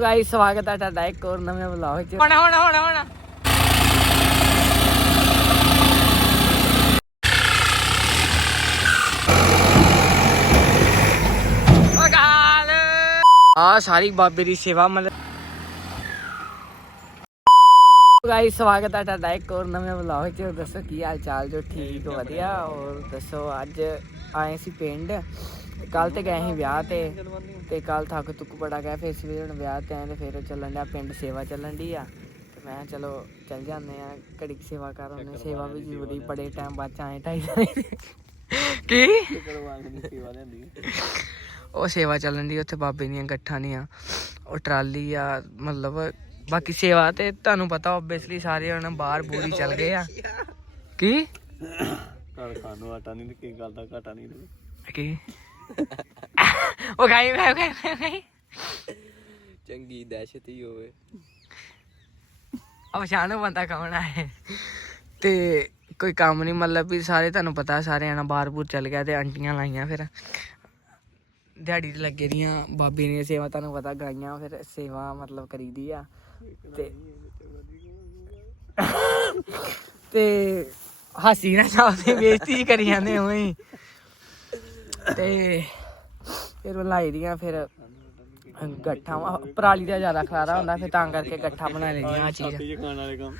Guys ਸਵਾਗਤ ਹੈ ਤੁਹਾਡਾ ਇੱਕ ਹੋਰ ਨਵੇਂ ਵਲੌਗ 'ਚ ਹੁਣ ਹੁਣ ਹੁਣ ਹੁਣ। ਆ ਸਾਰੀ ਬਾਬੇ ਦੀ ਸੇਵਾ ਮਤਲਬ ਗਾਇਸ ਸਵਾਗਤ ਹੈ ਤੁਹਾਡਾ ਇੱਕ ਹੋਰ ਨਵੇਂ ਵਲੌਗ 'ਚ ਦੱਸੋ ਕੀ ਹਾਲ ਚਾਲ ਜੋ ਠੀਕ ਵਧੀਆ। ਔਰ ਦੱਸੋ ਅੱਜ ਆਏ ਸੀ ਪਿੰਡ। ਕੱਲ ਤੇ ਗਏ ਸੀ ਵਿਆਹ ਤੇ ਤੇ ਕੱਲ ਥੱਕ ਤੁੱਕ ਬੜਾ ਗਿਆ ਫਿਰ ਸਵੇਰੇ ਹੁਣ ਵਿਆਹ ਤੇ ਆਏ ਤੇ ਫਿਰ ਚੱਲਣ ਡਿਆ ਪਿੰਡ ਸੇਵਾ ਚੱਲਣ ਦੀ ਆ। ਤੇ ਮੈਂ ਕਿਹਾ ਚਲੋ ਚੱਲ ਜਾਂਦੇ ਆ ਘੜੀ ਕੁ ਸੇਵਾ ਕਰ ਹਾਂ। ਸੇਵਾ ਵੀ ਜ਼ਰੂਰੀ ਬੜੇ ਟਾਈਮ ਬਾਅਦ 'ਚ ਆਏ ਢਾਈ ਸਾਲ ਕੀ? ਉਹ ਸੇਵਾ ਚੱਲਣ ਦੀ ਉੱਥੇ ਬਾਬੇ ਦੀਆਂ ਗੱਠਾਂ ਦੀਆਂ ਉਹ ਟਰਾਲੀ ਆ ਮਤਲਬ ਬਾਕੀ ਸੇਵਾ ਤੇ ਤੁਹਾਨੂੰ ਪਤਾ ਆਬਵੀਅਸਲੀ ਸਾਰੇ ਹੁਣ ਬਾਹਰ ਬੂਰੀ ਚੱਲ ਗਏ ਆ। ਕੀ? ਘਰ ਖਾਣ ਨੂੰ ਆਟਾ ਨਹੀਂ ਤੇ ਕੀ ਗੱਲ ਦਾ ਘਾਟਾ ਨਹੀਂ ਤੇ ਕੀ? ਉਹ ਗਾਈ ਗਾਈ ਗਾਈ ਗਾਈ ਚੰਗੀ ਦਹਿਸ਼ਤ ਹੀ ਹੋਵੇ ਪਛਾਣੋ ਬੰਦਾ ਕੌਣ ਇਹ? ਤੇ ਕੋਈ ਕੰਮ ਨਹੀਂ ਮਤਲਬ ਵੀ ਸਾਰੇ ਤੁਹਾਨੂੰ ਪਤਾ ਸਾਰੇ ਆਣਾ ਬਾਹਰ ਬੂਰ ਚੱਲ ਗਿਆ ਤੇ ਆਂਟੀਆਂ ਲਾਈਆਂ ਫਿਰ। ਦਿਹਾੜੀ ਤੇ ਲੱਗੇ ਦੀਆਂ ਬਾਬੇ ਦੀਆਂ ਸੇਵਾ ਤੁਹਾਨੂੰ ਪਤਾ ਗਾਈਆਂ ਫਿਰ ਸੇਵਾ ਮਤਲਬ ਕਰੀਦੀ ਆ। ਤੇ ਤੇ ਹਾਸੀ ਨਾ ਚਾਹਦੇ ਬੇਇੱਜ਼ਤੀ ਕਰੀ ਜਾਂਦੇ ਹੋਈ ਤੇ ਫਿਰ ਉਹ ਲਾਈ ਦੀਆਂ ਫਿਰ ਗੱਠਾਂ ਪਰਾਲੀ ਦਾ ਜ਼ਿਆਦਾ ਖਲਾਰਾ ਹੁੰਦਾ ਫਿਰ ਤਾਂ ਕਰਕੇ ਗੱਠਾਂ ਬਣਾ ਲੈਂਦੀਆਂ ਆ ਚੀਜ਼। ਛਾਤੀ 'ਚ ਖਾਣ ਵਾਲੇ ਕੰਮ।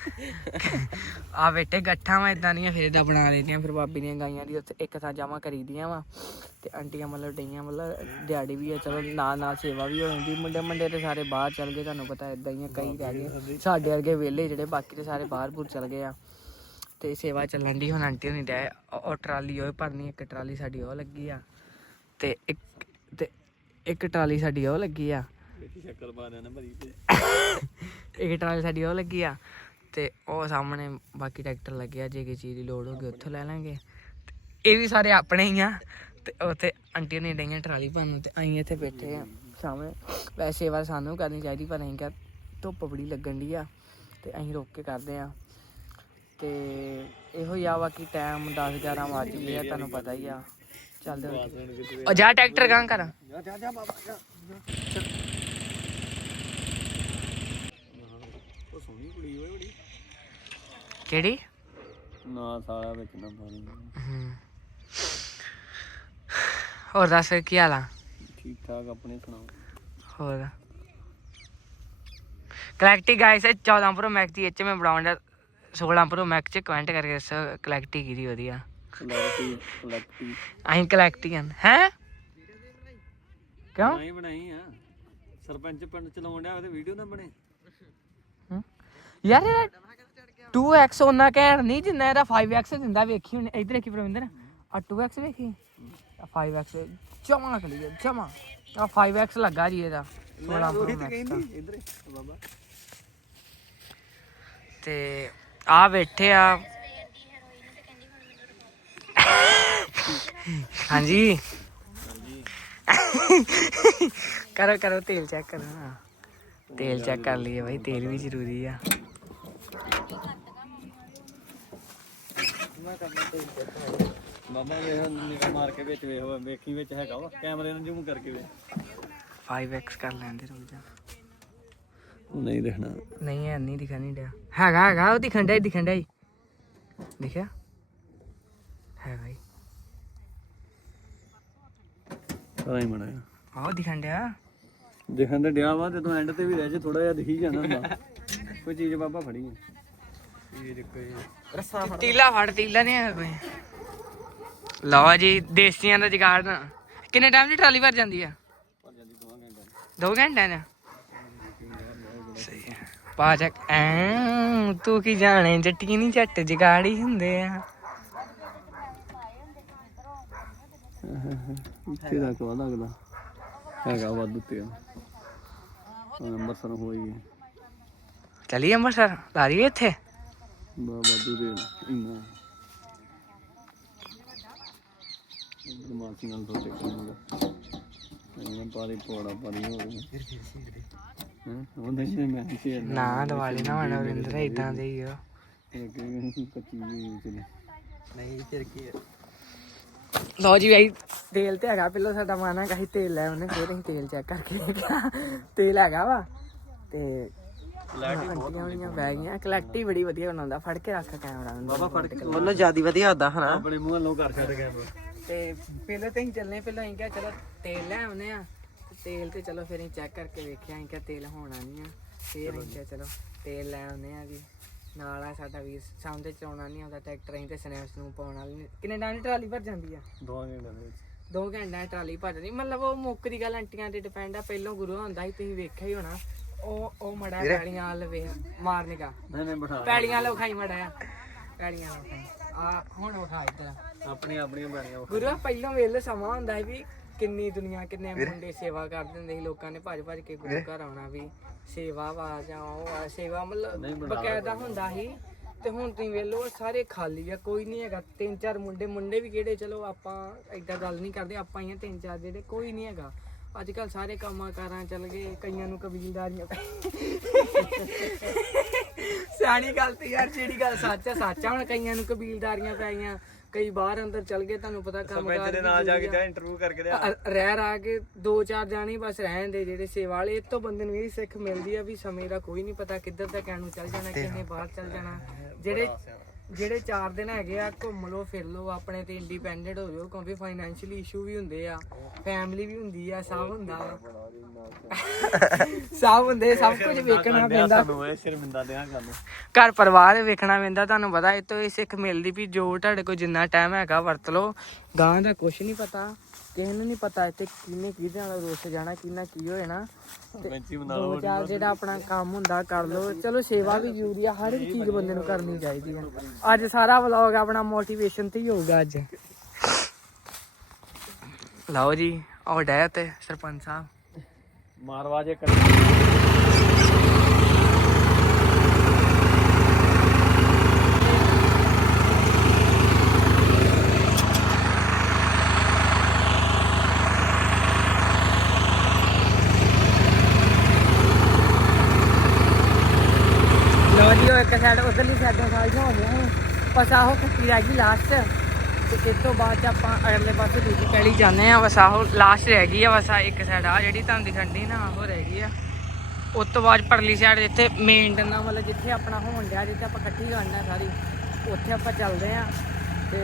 ਆ ਬੇਟੇ ਗੱਠਾਂ ਵਾ ਇਦਾਂ ਦੀਆਂ ਫਿਰ ਇਦਾਂ ਬਣਾ ਲੈਂਦੀਆਂ ਫਿਰ ਬਾਬੀ ਦੀਆਂ ਗਾਈਆਂ ਦੀ ਉੱਥੇ ਇੱਕ ਥਾਂ ਜਮਾ ਕਰੀਦੀਆਂ ਵਾ ਤੇ ਆਂਟੀਆਂ ਮਤਲਬ ਡਈਆਂ ਮਤਲਬ ਦਿਹਾੜੀ ਵੀ ਹੈ ਚਲੋ ਨਾਲ ਨਾਲ ਸੇਵਾ ਵੀ ਹੋ ਜਾਂਦੀ ਮੁੰਡੇ ਮੁੰਡੇ ਤੇ ਸਾਰੇ ਬਾਹਰ ਚੱਲ ਗਏ ਤੁਹਾਨੂੰ ਪਤਾ ਇਦਾਂ ਹੀ ਆ, ਕਈ ਰਹਿ ਗਏ ਸਾਡੇ ਵਰਗੇ ਵਿਹਲੇ ਜਿਹੜੇ ਬਾਕੀ ਤੇ ਸਾਰੇ ਬਾਹਰ ਬੂਰ ਚੱਲ ਗਏ ਆ ਤੇ ਸੇਵਾ ਚੱਲਣ ਦੀ ਹੁਣ ਆਂਟੀ ਨਹੀਂ ਡੈ ਉਹ ਟਰਾਲੀ ਉਹ ਭਰਨੀ ਇੱਕ ਟਰਾਲੀ ਸਾਡੀ ਉਹ ਲੱਗੀ ਆ। ਤੇ ਇੱਕ ਤੇ ਇੱਕ ਟਰਾਲੀ ਸਾਡੀ ਉਹ ਲੱਗੀ ਆ। ਸ਼ੱਕਰ ਪਾ ਦੇਣਾ ਭਰੀ ਇੱਕ ਟਰਾਲੀ ਸਾਡੀ ਉਹ ਲੱਗੀ ਆ ਤੇ ਉਹ ਸਾਹਮਣੇ ਬਾਕੀ ਟਰੈਕਟਰ ਲੱਗਿਆ ਜੇ ਕਿਸੇ ਚੀਜ਼ ਦੀ ਲੋੜ ਹੋਗੀ ਉੱਥੋਂ ਲੈ ਲਾਂਗੇ। ਇਹ ਵੀ ਸਾਰੇ ਆਪਣੇ ਹੀ ਆ ਤੇ ਉੱਥੇ ਆਂਟੀ ਨੇ ਡਈਆਂ ਟਰਾਲੀ ਭਰਨ ਨੂੰ ਤੇ ਅਸੀਂ ਇੱਥੇ ਬੈਠੇ ਆ ਸਾਹਮਣੇ। ਵੈਸੇ ਸੇਵਾ ਸਾਨੂੰ ਕਰਨੀ ਚਾਹੀਦੀ ਪਰ ਅਸੀਂ ਕਿਹਾ ਧੁੱਪ ਬੜੀ ਲੱਗਣ ਦੀ ਆ ਤੇ ਅਸੀਂ ਰੋਕ ਕੇ ਕਰਦੇ ਆ। ਤੇ ਇਹੋ ਹੀ ਆ ਬਾਕੀ ਟਾਈਮ 10 11 ਵੱਜ ਆ, ਤੁਹਾਨੂੰ ਪਤਾ ਹੀ ਆ। ਚੱਲਦੇ ਹੁਣ ਉਹ ਜਾ ਟਰੈਕਟਰ ਗਾਂ ਕਰ। ਜਾ ਜਾ ਜਾ ਬਾਬਾ ਜਾ। ਉਹ ਸੋਹਣੀ ਕੁੜੀ ਓਏ ਬੜੀ। ਕਿਹੜੀ? ਨਾ ਸਾਰਾ ਵਿੱਚ ਨਾ ਪਾਣੀ। ਹੋਰ ਦੱਸ ਕੀ ਹਾਲ ਆ? ਠੀਕ ਠਾਕ ਆਪਣੇ ਸੁਣਾਓ? ਹੋਰ? ਕਲੈਕਟੀ ਗਾਇਸ 14 ਪ੍ਰੋ ਮੈਕਸ ਦੀ ਐਚ ਮੈਂ ਬਣਾਉਣ ਦਾ 16 ਪ੍ਰੋ ਮੈਕਸ ਚ ਕਮੈਂਟ ਕਰਕੇ ਕਲੈਕਟੀ ਕਿਹਦੀ ਵਧੀਆ। ਕਲੈਕਟੀ ਕਲੈਕਟੀ ਅਸੀਂ ਕਲੈਕਟੀ ਹਨ ਹੈ? ਕਿਉਂ? ਨਹੀਂ ਬਣਾਈ ਆ। ਸਰਪੰਚ ਪਿੰਡ ਚਲਾਉਣ ਡਿਆ ਉਹਦੇ ਵੀਡੀਓ ਨਾ ਬਣੇ? ਯਾਰ ਇਹਦਾ 2x ਉਹਨਾਂ ਕਹਿਣ ਨਹੀਂ ਜਿੰਨਾ ਇਹਦਾ 5x ਦਿੰਦਾ ਵੇਖੀ ਹੁਣ। ਇਧਰ ਦੇਖੀ ਪ੍ਰਵਿੰਦਰ। ਆ 2x ਵੇਖੀ। ਆ 5x ਜਮਾ ਕਲੀ ਜਮਾ। ਆ 5x ਲੱਗਾ ਜੀ ਇਹਦਾ। 16 ਪ੍ਰੋ ਮੈਕਸ ਦਾ ਕਹਿੰਦੀ ਇਧਰ ਬਾਬਾ। ਤੇ ਆ ਬੈਠੇ ਆ ਹਾਂਜੀ। ਕਰੋ ਕਰੋ ਤੇਲ ਚੈੱਕ ਕਰੋ ਨਾ ਤੇਲ ਚੈੱਕ ਕਰ ਲਈਏ ਭਾਈ ਤੇਲ ਵੀ ਜ਼ਰੂਰੀ ਆ। ਬਾਬਾ ਵੇਖ ਨਿਗਾ ਮਾਰ ਕੇ ਵਿੱਚ ਵੇਖ ਵੇਖੀ ਵਿੱਚ ਹੈਗਾ ਵਾ ਕੈਮਰੇ ਨਾਲ ਜ਼ੂਮ ਕਰਕੇ ਵੇਖ। 5x ਕਰ ਲੈਂਦੇ ਰੁਕ ਜਾ ਉਹ ਨਹੀਂ ਦੇਖਣਾ। ਨਹੀਂ ਐ ਨਹੀਂ ਦਿਖਾ ਨਹੀਂ ਡਿਆ। ਹੈਗਾ ਹੈਗਾ ਉਹ ਦਿਖਣ ਡਿਆ ਦਿਖਣ ਡਿਆ ਈ। ਦਿਖਿਆ? ਹੈ ਭਾਈ ਪਤਾ ਹੀ ਬਣਾਇਆ ਆਹ ਦਿਖਣ ਡਿਆ? ਦੇਖਣ ਤੇ ਡਿਆ ਵਾ ਤੂੰ ਐਂਡ ਤੇ ਵੀ ਰਹਿ ਜੇ ਥੋੜਾ ਜਿਹਾ ਦਿਖੀ ਜਾਣਾ ਹੁੰਦਾ। ਕੋਈ ਚੀਜ਼ ਬਾਬਾ ਫੜੀ ਹੈ ਇਹ ਕੋਈ ਰੱਸਾ ਤੀਲਾ ਫੜ ਤੀਲਾ ਨਹੀਂ ਹੈਗਾ ਕੋਈ। ਲਓ ਜੀ ਦੇਸੀਆਂ ਦਾ ਜਗਾੜ ਨਾ। ਕਿੰਨੇ ਟਾਈਮ ਦੀ ਟਰਾਲੀ ਭਰ ਜਾਂਦੀ ਆ? ਭਰ ਜਾਂਦੀ ਦੋਵਾਂ ਘੰਟਿਆਂ ਦੋ। ਘੰਟਿਆਂ ਦਾ ਸਹੀ ਹੈ ਪਾ ਚੱਕ ਐਂ ਤੂੰ ਕੀ ਜਾਣੇ ਜੱਟੀ ਨਹੀਂ ਝੱਟ ਜਗਾੜੀ ਹੁੰਦੇ ਆ। ਇੱਥੇ ਦਾ ਕਵਾ ਲੱਗਦਾ ਹੈਗਾ ਵਾਧੂ ਤੇ ਨੰਬਰ ਸਰ ਹੋਈ ਹੈ ਚਲੀ ਅੰਮ੍ਰਿਤਸਰ? ਲਾਰੀ ਇੱਥੇ ਬਾ ਵਾਧੂ ਦੇ ਇੰਨਾ। ਮਾਸੀਆਂ ਤੋਂ ਤੇ ਕੰਮ ਇਹਨਾਂ ਪਾਰੀ ਪੋੜਾ ਪਾਰੀ ਹੋ ਗਿਆ ਹਾਂ? ਉਹਦੇ ਚ ਮੈਂ ਸੀ ਨਾ ਦਿਵਾਲੀ ਨਾ ਵਣਾ ਰਿੰਦਰ ਇਦਾਂ ਦੇ ਹੀ ਆ। ਇੱਕ ਕੱਚੀ ਜਿਹੀ ਚਲੇ ਨਹੀਂ ਫਿਰ ਕੀ ਲਓ ਜੀ ਭਾਈ ਤੇਲ ਤੇ ਹੈਗਾ ਪਹਿਲਾਂ ਸਾਡਾ ਮਾਨਾ ਕਹੀ ਤੇਲ ਲੈ ਉਹਨੇ ਫਿਰ ਅਸੀਂ ਤੇਲ ਚੈੱਕ ਕਰਕੇ ਦੇਖਿਆ। ਤੇਲ ਹੈਗਾ ਵਾ ਤੇ ਹੀ ਬਹੁਤ ਵਾਲੀਆਂ ਬਹਿ ਗਈਆਂ ਕਲੈਕਟੀ ਬੜੀ ਵਧੀਆ ਬਣਾਉਂਦਾ ਫੜ ਕੇ ਰੱਖ ਕੈਮਰਾ ਨੂੰ। ਬਾਬਾ ਫੜ ਕੇ ਉਹਨੂੰ ਜਿਆਦੀ ਵਧੀਆ ਹੁੰਦਾ ਹਨਾ? ਆਪਣੇ ਮੂੰਹ ਵੱਲੋਂ ਕਰ ਛੱਡ ਗਿਆ ਤੇ ਪਹਿਲਾਂ ਤਾਂ ਅਸੀਂ ਚੱਲਨੇ ਪਹਿਲਾਂ ਅਸੀਂ ਕਿਹਾ ਚਲੋ ਤੇਲ ਲੈ ਆਉਨੇ ਆ ਤੇਲ ਤੇ ਚਲੋ ਫਿਰ ਅਸੀਂ ਚੈੱਕ ਕਰਕੇ ਵੇਖਿਆ ਅਸੀਂ ਕਿਹਾ ਤੇਲ ਹੋਣਾ ਨਹੀਂ ਆ। ਫਿਰ ਅਸੀਂ ਕਿਹਾ ਚਲੋ ਤੇਲ ਲੈ ਆਉਨੇ ਆ ਜੀ। ਨਾਲ ਆ ਸਾਡਾ ਵੀਰ ਸਾਹਮਣੇ ਚਲਾਉਣਾ ਨਹੀਂ ਆਉਂਦਾ ਟਰੈਕਟਰ ਅਸੀਂ ਤੇ ਸਨੈਪਸ ਨੂੰ ਪਾਉਣ ਵਾਲੀ। ਨਹੀਂ। ਕਿੰਨੇ ਦੀ ਟਰਾਲੀ ਭਰ ਜਾਂਦੀ ਆ? ਦੋ ਘੰਟੇ ਦੇ ਵਿੱਚ। ਦੋ ਘੰਟਿਆਂ ਦੀ ਟਰਾਲੀ ਭਰ ਜਾਂਦੀ। ਮਤਲਬ ਉਹ ਮੁੱਕ ਦੀ ਗੱਲ ਆਂਟੀਆਂ ਤੇ ਡਿਪੈਂਡ ਆ ਪਹਿਲਾਂ ਗੁਰੂ ਹੁੰਦਾ ਸੀ ਤੁਸੀਂ ਵੇਖਿਆ ਹੀ ਹੋਣਾ। ਉਹ ਉਹ ਮੜਾ ਪੈਲੀਆਂ ਵਾਲ ਵੇ ਮਾਰਨੇ ਦਾ। ਨਹੀਂ ਨਹੀਂ ਬਿਠਾ ਪੈਲੀਆਂ ਵਾਲ ਵਿਖਾਈ ਮੜਾ ਆ। ਪੈਲੀਆਂ ਵਿਖਾਈ ਆ ਹੁਣ ਵਿਖਾ ਇੱਧਰ। ਆਪਣੀਆਂ ਆਪਣੀਆਂ ਬਾਣੀਆਂ ਗੁਰੂ ਪਹਿਲਾਂ ਵੇਲੇ ਸਮਾਂ ਹੁੰਦਾ ਸੀ ਵੀ ਕਿੰਨੀ ਦੁਨੀਆ ਕਿੰਨੇ ਮੁੰਡੇ ਸੇਵਾ ਕਰਦੇ ਹੁੰਦੇ ਸੀ ਲੋਕਾਂ ਨੇ ਭੱਜ ਭੱਜ ਕੇ ਗੁਰੂ ਘਰ ਆਉਣਾ ਵੀ ਸੇਵਾ ਵਾ ਜਾਂ ਉਹ ਆ ਸੇਵਾ ਮਤਲਬ ਬਕਾਇਦਾ ਹੁੰਦਾ ਸੀ। ਤੇ ਹੁਣ ਤੁਸੀਂ ਵੇਲੋ ਸਾਰੇ ਖਾਲੀ ਆ ਕੋਈ ਨਹੀਂ ਹੈਗਾ। ਤਿੰਨ ਚਾਰ ਮੁੰਡੇ ਮੁੰਡੇ ਵੀ ਕਿਹੜੇ ਚਲੋ ਆਪਾਂ ਏਦਾਂ ਗੱਲ ਨਹੀਂ ਕਰਦੇ ਆਪਾਂ ਹੀ ਆ ਤਿੰਨ ਚਾਰ ਜਿਹੜੇ ਕੋਈ ਨਹੀਂ ਹੈਗਾ। ਅੱਜ ਕੱਲ ਸਾਰੇ ਕੰਮਾਂ ਕਾਰਾਂ ਚੱਲ ਗਏ ਕਈਆਂ ਨੂੰ ਕਬੀਲਦਾਰੀਆਂ ਸਿਆਣੀ ਗੱਲ ਤੇ ਯਾਰ ਜਿਹੜੀ ਗੱਲ ਸੱਚ ਆ ਸੱਚ ਆ ਹੁਣ ਕਈਆਂ ਨੂੰ ਕਬੀਲਦਾਰੀਆਂ ਪੈ ਗਈਆਂ। ਕਈ ਬਾਹਰ ਅੰਦਰ ਚੱਲ ਗਏ ਤੁਹਾਨੂੰ ਪਤਾ ਕੰਮ ਕਾਰ ਦੇ ਨਾਲ ਜਾ ਕੇ ਜਾ ਇੰਟਰਵਿਊ ਕਰਕੇ ਲਿਆ। ਅ- ਰਹਿ ਰਾ ਕੇ ਦੋ ਚਾਰ ਜਾਣੇ ਬਸ ਰਹਿਣ ਦੇ ਜਿਹੜੇ ਸੇਵਾ ਵਾਲੇ ਇਹ ਤੋਂ ਬੰਦੇ ਨੂੰ ਇਹ ਸਿੱਖ ਮਿਲਦੀ ਆ ਵੀ ਸਮੇਂ ਦਾ ਕੋਈ ਨਹੀਂ ਪਤਾ ਕਿੱਧਰ ਦਾ ਕਹਿਣ ਨੂੰ ਚੱਲ ਜਾਣਾ ਕਿੰਨੇ ਬਾਹਰ ਚੱਲ ਜਾਣਾ। ਜਿਹੜੇ ਜਿਹੜੇ ਚਾਰ ਦਿਨ ਹੈਗੇ ਆ ਘੁੰਮ ਲਓ ਫਿਰ ਲਓ ਆਪਣੇ ਤੇ ਇੰਡੀਪੈਂਡੈਂਟ ਹੋ ਜਾਓ ਕਿਉਂਕਿ ਫਾਈਨੈਂਸ਼ੀਅਲੀ ਇਸ਼ੂ ਵੀ ਹੁੰਦੇ ਆ ਫੈਮਿਲੀ ਵੀ ਹੁੰਦੀ ਆ ਸਭ ਹੁੰਦਾ। ਸਭ ਹੁੰਦੇ ਸਭ ਕੁਝ ਵੇਖਣਾ ਪੈਂਦਾ। ਸਾਨੂੰ ਇਹ ਸ਼ਰਮਿੰਦਾ ਦਿਆਂ ਕਰਨ ਘਰ ਪਰਿਵਾਰ ਵੇਖਣਾ ਪੈਂਦਾ ਤੁਹਾਨੂੰ ਪਤਾ ਇਹ ਤੋਂ ਇਹ ਸਿੱਖ ਮਿਲਦੀ ਵੀ ਜੋ ਤੁਹਾਡੇ ਕੋਲ ਜਿੰਨਾ ਟਾਈਮ ਹੈਗਾ ਵਰਤ ਲਓ। ਗਾਂ ਦਾ ਕੁਝ ਨਹੀਂ ਪਤਾ ਕਿਸੇ ਨੂੰ ਨਹੀਂ ਪਤਾ ਇੱਥੇ ਕਿਹਨੇ ਕਿਹਦੇ ਨਾਲ ਰੁੱਸ ਜਾਣਾ ਕਿਹਨਾਂ ਕੀ ਹੋ ਜਾਣਾ ਤੇ ਮੈਂਚੀ ਬਣਾ ਦੋ ਚਾਰ ਜਿਹੜਾ ਆਪਣਾ ਕੰਮ ਹੁੰਦਾ ਕਰ ਲਓ। ਚਲੋ ਸੇਵਾ ਵੀ ਜ਼ਰੂਰੀ ਆ ਹਰ ਇੱਕ ਚੀਜ਼ ਬੰਦੇ ਨੂੰ ਕਰਨੀ ਚਾਹੀਦੀ ਆ। ਅੱਜ ਸਾਰਾ ਵਲੌਗ ਆਪਣਾ ਮੋਟੀਵੇਸ਼ਨ ਤੇ ਹੀ ਹੋਊਗਾ ਅੱਜ। ਲਓ ਜੀ ਆਹ ਡੈ ਤੇ ਸਰਪੰਚ ਸਾਹਿਬ। ਮਾਰਵਾਜੇ ਕਰ ਲੋ ਜੀ, ਉਹ ਇੱਕ ਸਾਈਡ ਉਧਰਲੀ ਸਾਈਡੋਂ ਸਾਰੀਆਂ ਹੋ ਗਈਆਂ ਬਸ ਆਹੋ ਖੱਤੀ ਰਹਿ ਗਈ ਲਾਸਟ ਇਸ ਤੋਂ ਬਾਅਦ 'ਚ ਆਪਾਂ ਅਗਲੇ ਪਾਸੇ ਦੂਜੀ ਪੈਲੀ ਜਾਂਦੇ ਆ ਬਸ ਆਹੋ ਲਾਸਟ ਰਹਿ ਗਈ ਆ, ਬਸ ਆਹ ਇੱਕ ਸਾਈਡ ਆ ਜਿਹੜੀ ਤੁਹਾਨੂੰ ਦਿਖੰਡੀ ਨਾ ਉਹ ਰਹਿ ਗਈ ਆ। ਉਸ ਤੋਂ ਬਾਅਦ ਪਰਲੀ ਸਾਈਡ ਜਿੱਥੇ ਮੇਨ ਡੰਨਾ ਮਤਲਬ ਜਿੱਥੇ ਆਪਣਾ ਹੋਣ ਡਿਆ, ਜਿੱਥੇ ਆਪਾਂ ਇਕੱਠੀ ਕਰਨਾ ਸਾਰੀ, ਉੱਥੇ ਆਪਾਂ ਚੱਲਦੇ ਆ ਤੇ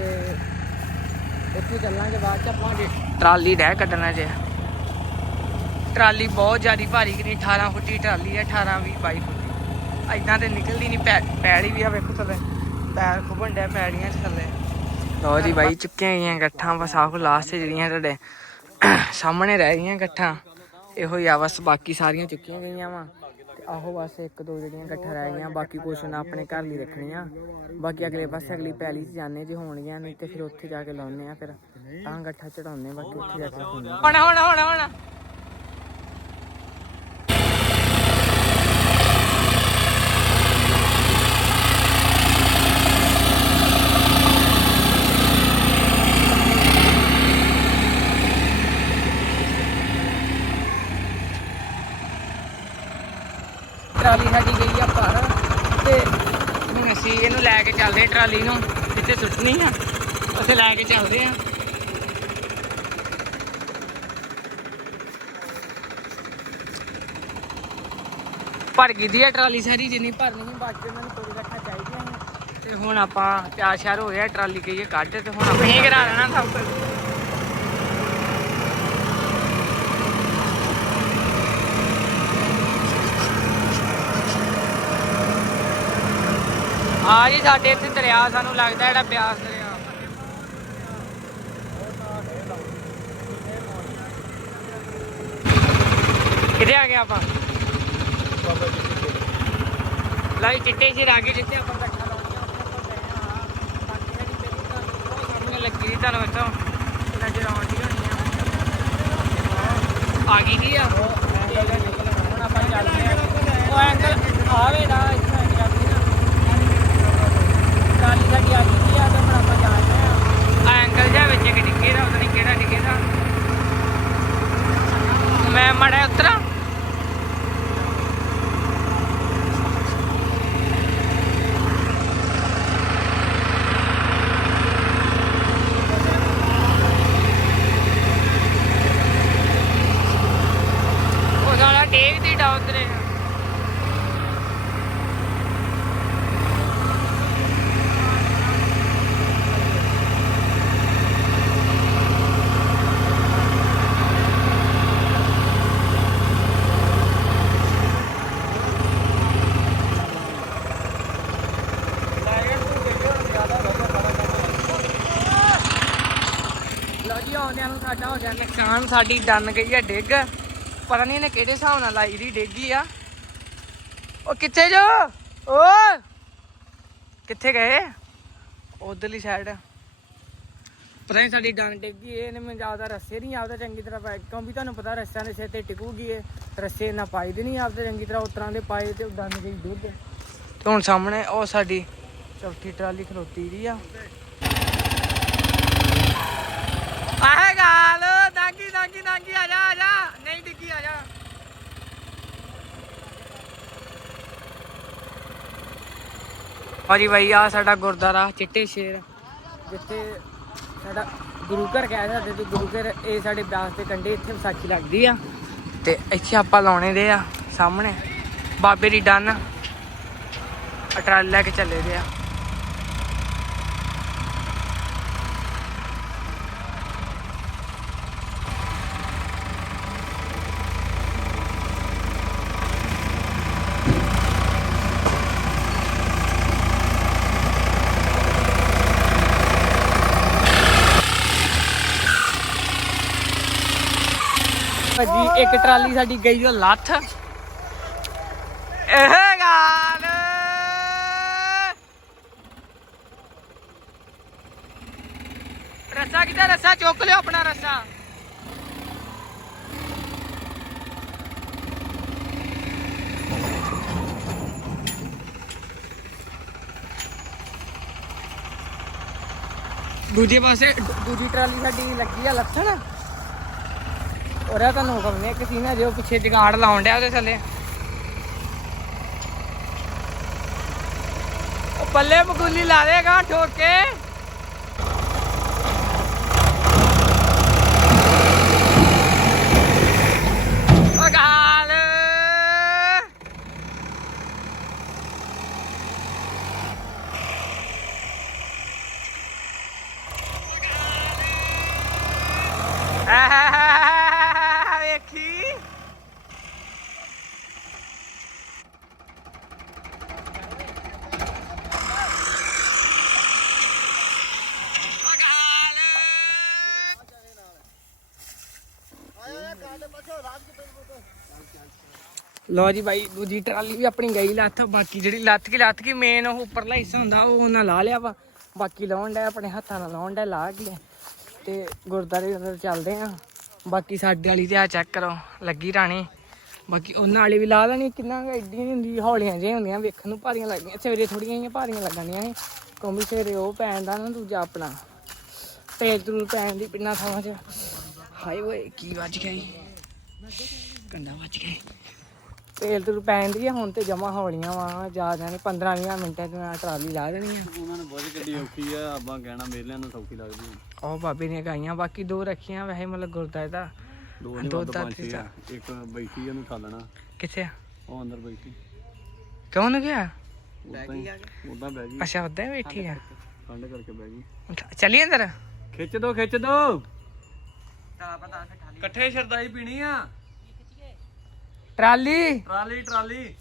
ਉੱਥੇ ਚੱਲਾਂਗੇ। ਬਾਅਦ 'ਚ ਆਪਾਂ ਜੇ ਟਰਾਲੀ ਰਹਿ ਕੱਢਣਾ ਜੇ। ਟਰਾਲੀ ਬਹੁਤ ਜ਼ਿਆਦਾ ਭਾਰੀ ਕਿ 18 ਫੁੱਟੀ ਟਰਾਲੀ ਹੈ 18 20 22 ਫੁੱਟੀ। ਐਦਾਂ ਤੇ ਨਿਕਲਦੀ ਨਹੀਂ, ਪੈ, ਪੈਲੀ ਵੀ ਆ ਵੇਖੋ ਥੱਲੇ, ਪੈਰ ਖੁੱਬਣ ਡਿਆ ਪੈੜੀਆਂ ਚ ਥੱਲੇ। ਲੋ ਜੀ ਬਾਈ, ਚੁੱਕੀਆਂ ਗਈਆਂ ਗੱਠਾਂ, ਬਸ ਆਹੋ ਲਾਸਟ ਜਿਹੜੀਆਂ ਤੁਹਾਡੇ ਸਾਹਮਣੇ ਰਹਿ ਗਈਆਂ ਗੱਠਾਂ, ਇਹੋ ਹੀ ਆ ਬਸ ਬਾਕੀ ਸਾਰੀਆਂ ਚੁੱਕੀਆਂ ਗਈਆਂ ਵਾ। ਤੇ ਆਹੋ ਬਸ ਇੱਕ ਦੋ ਜਿਹੜੀਆਂ ਗੱਠਾਂ ਰਹਿ ਗਈਆਂ, ਬਾਕੀ ਕੁਛ ਨਾ ਆਪਣੇ ਘਰ ਲਈ ਰੱਖਣੀਆਂ ਬਾਕੀ ਅਗਲੇ ਪਾਸੇ ਅਗਲੀ ਪੈਲੀ 'ਚ ਜਾਂਦੇ ਜੇ ਹੋਣਗੀਆਂ ਨਹੀਂ ਤੇ ਫਿਰ ਉੱਥੇ ਜਾ ਕੇ ਲਾਉਨੇ ਆ ਫਿਰ। ਤਾਂ ਗੱਠਾ ਚੜਾਉਨੇ ਬਾਕੀ ਉੱਥੇ ਜਾ ਕੇ ਹੁਣ ਹੁਣ ਹੁਣ ਹੁਣ ਟਰਾਲੀ ਸਾਡੀ ਗਈ ਆ ਭਰ ਤੇ ਹੁਣ ਅਸੀਂ ਇਹਨੂੰ ਲੈ ਟਰਾਲੀ ਨੂੰ ਜਿੱਥੇ ਸੁੱਟਣੀ ਆ, ਉੱਥੇ ਲੈ ਕੇ ਚੱਲਦੇ ਆ। ਭਰ ਗਈ ਦੀ ਆ ਟਰਾਲੀ ਸਾਰੀ, ਜਿੰਨੀ ਭਰਨੀ ਸੀ ਬਾਕੀ ਉਹਨਾਂ ਨੂੰ ਕੋਈ ਰੱਖਾ ਚਾਹੀਦੀਆਂ ਸੀ ਤੇ ਹੁਣ ਆਪਾਂ ਤਿਆਰ ਸ਼ਿਆਰ ਹੋ ਗਿਆ ਟਰਾਲੀ ਕਹੀਏ ਕੱਢ ਤੇ ਹੁਣ ਆਪਾਂ ਨਹੀਂ ਕਰਾ ਦੇਣਾ ਸਭ ਕੁਝ ਆ ਜੀ ਸਾਡੇ ਇੱਥੇ ਦਰਿਆ ਸਾਨੂੰ ਲੱਗਦਾ ਜਿਹੜਾ ਬਿਆਸ ਦਰਿਆ। ਕਿੱਥੇ ਆ ਗਏ ਆਪਾਂ? ਲਾਈ ਚਿੱਟੇ ਆ ਗਏ ਜਿੱਥੇ ਆਪਾਂ ਇਕੱਠਾ ਲਾਉਂਦੇ ਆ। ਸਾਹਮਣੇ ਲੱਗੀ ਦੀ ਤੁਹਾਨੂੰ ਇੱਥੋਂ। ਨਜ਼ਰ ਆਉਂਦੀ ਹੋਣੀ ਆ। ਆ ਗਈ ਦੀ ਆ? ਹੁਣ ਆਪਾਂ ਚੱਲਦੇ ਆ। ਉਹ ਐਂਗਲ ਆਵੇ ਨਾ ਟਰਾਲੀ ਸਾਡੀ ਆ ਦੀ ਆ ਤੇ ਹੁਣ ਆਪਾਂ ਚੱਲਦੇ ਆ ਆ ਐਂਗਲ ਜਿਹਾ ਵਿੱਚ ਇੱਕ ਡਿੱਗੇ ਦਾ, ਪਤਾ ਨਹੀਂ ਕਿਹੜਾ ਡਿੱਗੇ ਦਾ ਮੈਂ ਮੜਾ ਉਤਰਾ ਉਹ ਸਾਲਾ ਗਿਆ ਸਾਡੀ ਡੰਨ ਗਈ ਆ ਡਿੱਗ। ਪਤਾ ਨਹੀਂ ਇਹਨੇ ਕਿਹੜੇ ਹਿਸਾਬ ਨਾਲ ਲਾਈ ਦੀ ਡਿੱਗੀ ਆ। ਉਹ ਕਿੱਥੇ ਜੋ? ਓ! ਕਿੱਥੇ ਗਏ? ਉਧਰਲੀ ਸਾਈਡ ਪਤਾ ਨਹੀਂ ਸਾਡੀ ਡੰਨ ਡਿੱਗੀ ਇਹਨੇ ਮੈਨੂੰ ਜ਼ਿਆਦਾ ਰੱਸੇ ਨਹੀਂ ਆਪਦਾ ਚੰਗੀ ਤਰ੍ਹਾਂ ਪਾਏ। ਕਿਉਂਕਿ ਤੁਹਾਨੂੰ ਪਤਾ ਰੱਸਿਆਂ ਦੇ ਸਿਰ ਤੇ ਟਿਕੂਗੀ ਇਹ ਰੱਸੇ ਨਾ ਪਾਈ ਦੇ ਨਹੀਂ ਆਪਦੇ ਚੰਗੀ ਤਰ੍ਹਾਂ ਉਤਰਾਂ ਦੇ ਪਾਏ ਤੇ ਡੰਨ ਗਈ ਡੁੱਬ ਤੇ ਹੁਣ ਸਾਹਮਣੇ ਉਹ ਸਾਡੀ ਚੌਥੀ ਟਰਾਲੀ ਖਲੋਤੀ ਦੀ ਆ ਆਹ ਗਾਲ ਨਾਗੀ ਨਾਗੀ, ਆ ਜਾ ਆ ਜਾ। ਨਹੀਂ ਡਿੱਗੀ, ਆ ਜਾ। ਹਾਂਜੀ ਭਾਈ ਆ ਸਾਡਾ ਗੁਰਦੁਆਰਾ, ਚਿੱਟੇ ਸ਼ੇਰ, ਜਿੱਥੇ ਸਾਡਾ ਗੁਰੂ ਘਰ ਕਹਿ ਸਕਦੇ ਤੇ ਗੁਰੂ ਘਰ, ਇਹ ਸਾਡੇ ਬਿਆਸ ਦੇ ਕੰਢੇ, ਇੱਥੇ ਵਿਸਾਖੀ ਲੱਗਦੀ ਆ। ਤੇ ਇੱਥੇ ਆਪਾਂ ਲਾਉਣੇ ਦੇ ਆ, ਸਾਹਮਣੇ। ਬਾਬੇ ਦੀ ਡੰਨ, ਅਟਰਾਲ ਲੈ ਕੇ ਚੱਲੇ ਦੇ ਆ। ਭਾਜੀ ਇੱਕ ਟਰਾਲੀ ਸਾਡੀ ਗਈ ਉਹ ਲੱਥ। ਇਹ ਗਾਲ। ਰੱਸਾ ਕਿੱਥੇ, ਰੱਸਾ ਚੁੱਕ ਲਿਓ ਆਪਣਾ ਰੱਸਾ। ਦੂਜੇ ਪਾਸੇ, ਦੂਜੀ ਟਰਾਲੀ ਸਾਡੀ ਲੱਗੀ ਆ ਲੱਥਣ। ਉਹਦਾ ਤੁਹਾਨੂੰ ਹੁਕਮ ਨੇ ਕਿ ਸੀ ਨਾ, ਜੋ ਪਿੱਛੇ ਜਗਾੜ ਲਾਉਣ ਡਿਆ ਉਹਦੇ ਥੱਲੇ। ਉਹ ਪੱਲੇ ਬਗੁੱਲੀ ਲਾ ਦੇਗਾ ਠੋਕ ਕੇ ਉਹ ਗਾਲ ਆਹ ਵੇਖੀ ਲੋ ਜੀ ਬਾਈ, ਦੂਜੀ ਟਰਾਲੀ ਵੀ ਆਪਣੀ ਗਈ ਲੱਥ। ਬਾਕੀ ਜਿਹੜੀ ਲੱਥ ਕੀ ਲੱਥ ਕੀ ਮੇਨ ਉਹ ਉੱਪਰਲਾ ਹਿੱਸਾ ਹੁੰਦਾ, ਉਹ ਉਹਨਾਂ ਲਾ ਲਿਆ ਵਾ। ਬਾਕੀ ਲਾਉਣ ਡਿਆ, ਆਪਣੇ ਹੱਥਾਂ ਨਾਲ ਲਾਉਣ ਡਿਆ, ਲਾ ਗਿਆ ਤੇ ਗੁਰਦਾਰੇ ਅੰਦਰ ਚੱਲਦੇ ਆ। ਬਾਕੀ ਸਾਡੇ ਵਾਲੀ ਤੇ ਆ ਚੈੱਕ ਕਰੋ, ਲੱਗੀ ਰਾਣੀ। ਬਾਕੀ ਉਹਨਾਂ ਵਾਲੀ ਵੀ ਲਾ ਲੈਣੀ, ਕਿੰਨਾ ਕੁ ਐਡੀਆਂ ਹੁੰਦੀ ਹੌਲੀਆਂ ਜਿਹੀਆਂ ਹੁੰਦੀਆਂ, ਵੇਖਣ ਨੂੰ ਭਾਰੀਆਂ ਲੱਗਦੀਆਂ ਸਵੇਰੇ ਥੋੜੀਆਂ ਜਿਹੀਆਂ ਭਾਰੀਆਂ ਲੱਗਣੀਆਂ ਸੀ। ਕਿਉਂਕਿ ਸਵੇਰੇ ਉਹ ਪੈਣ ਦਾ ਨਾ, ਦੂਜਾ ਆਪਣਾ। ਤੇਲ ਤੂਲ ਪੈਣ ਦੀ ਪਿੰਨਾ ਥਾਵਾਂ 'ਚ। ਹਾਏ ਓਏ, ਕੀ ਵੱਜ ਗਿਆ ਜੀ। ਕੰਡਾ ਵੱਜ ਈ। ਤੇਲ ਤੂਲ ਪੈਣ ਦੀ ਆ ਹੁਣ ਤੇ ਜਮਾ ਹੌਲੀਆਂ ਵਾ ਜਾ ਜਾਣੀ 15 20 ਮਿੰਟਾਂ 'ਚ ਮੈਂ ਟਰਾਲੀ ਲਾ ਦੇਣੀ ਆ। ਉਹਨਾਂ ਨੇ ਬਹੁਤ ਕਿੱਡੀ ਔਖੀ ਆ ਆਪਾਂ ਕਹਿਣਾ ਮੇਲਿਆਂ ਨੂੰ ਸੌਖੀ ਲੱਗਦੀ ਆ। ਉਹ ਬਾਬੇ ਨੇ ਗਾਈਆਂ ਬਾਕੀ ਦੋ ਰੱਖੀਆਂ ਵੈਸੇ ਮਤਲਬ ਗੁਰਦਾ ਇਹਦਾ ਦੋ ਨਹੀਂ ਦੋ ਤਾਂ ਪੰਜ ਛੇ ਆ। ਇੱਕ ਬੈਠੀ ਉਹਨੂੰ ਠਾਲਣਾ। ਕਿੱਥੇ ਆ? ਉਹ ਅੰਦਰ ਬੈਠੀ। ਕਿਉਂ ਨਾ ਗਿਆ? ਉਦਾਂ ਗਈ। ਅੱਛਾ ਉੱਦਾਂ ਬੈਠੀ ਆ। ਠੰਡ ਕਰਕੇ ਗਈ। ਚੱਲੀ ਅੰਦਰ? ਖਿੱਚ ਦੋ ਖਿੱਚ ਦੋ। ਇਕੱਠੇ ਸ਼ਰਦਾਈ ਪੀਣੀ ਆ। ਟਰਾਲੀ। Trolley trolley.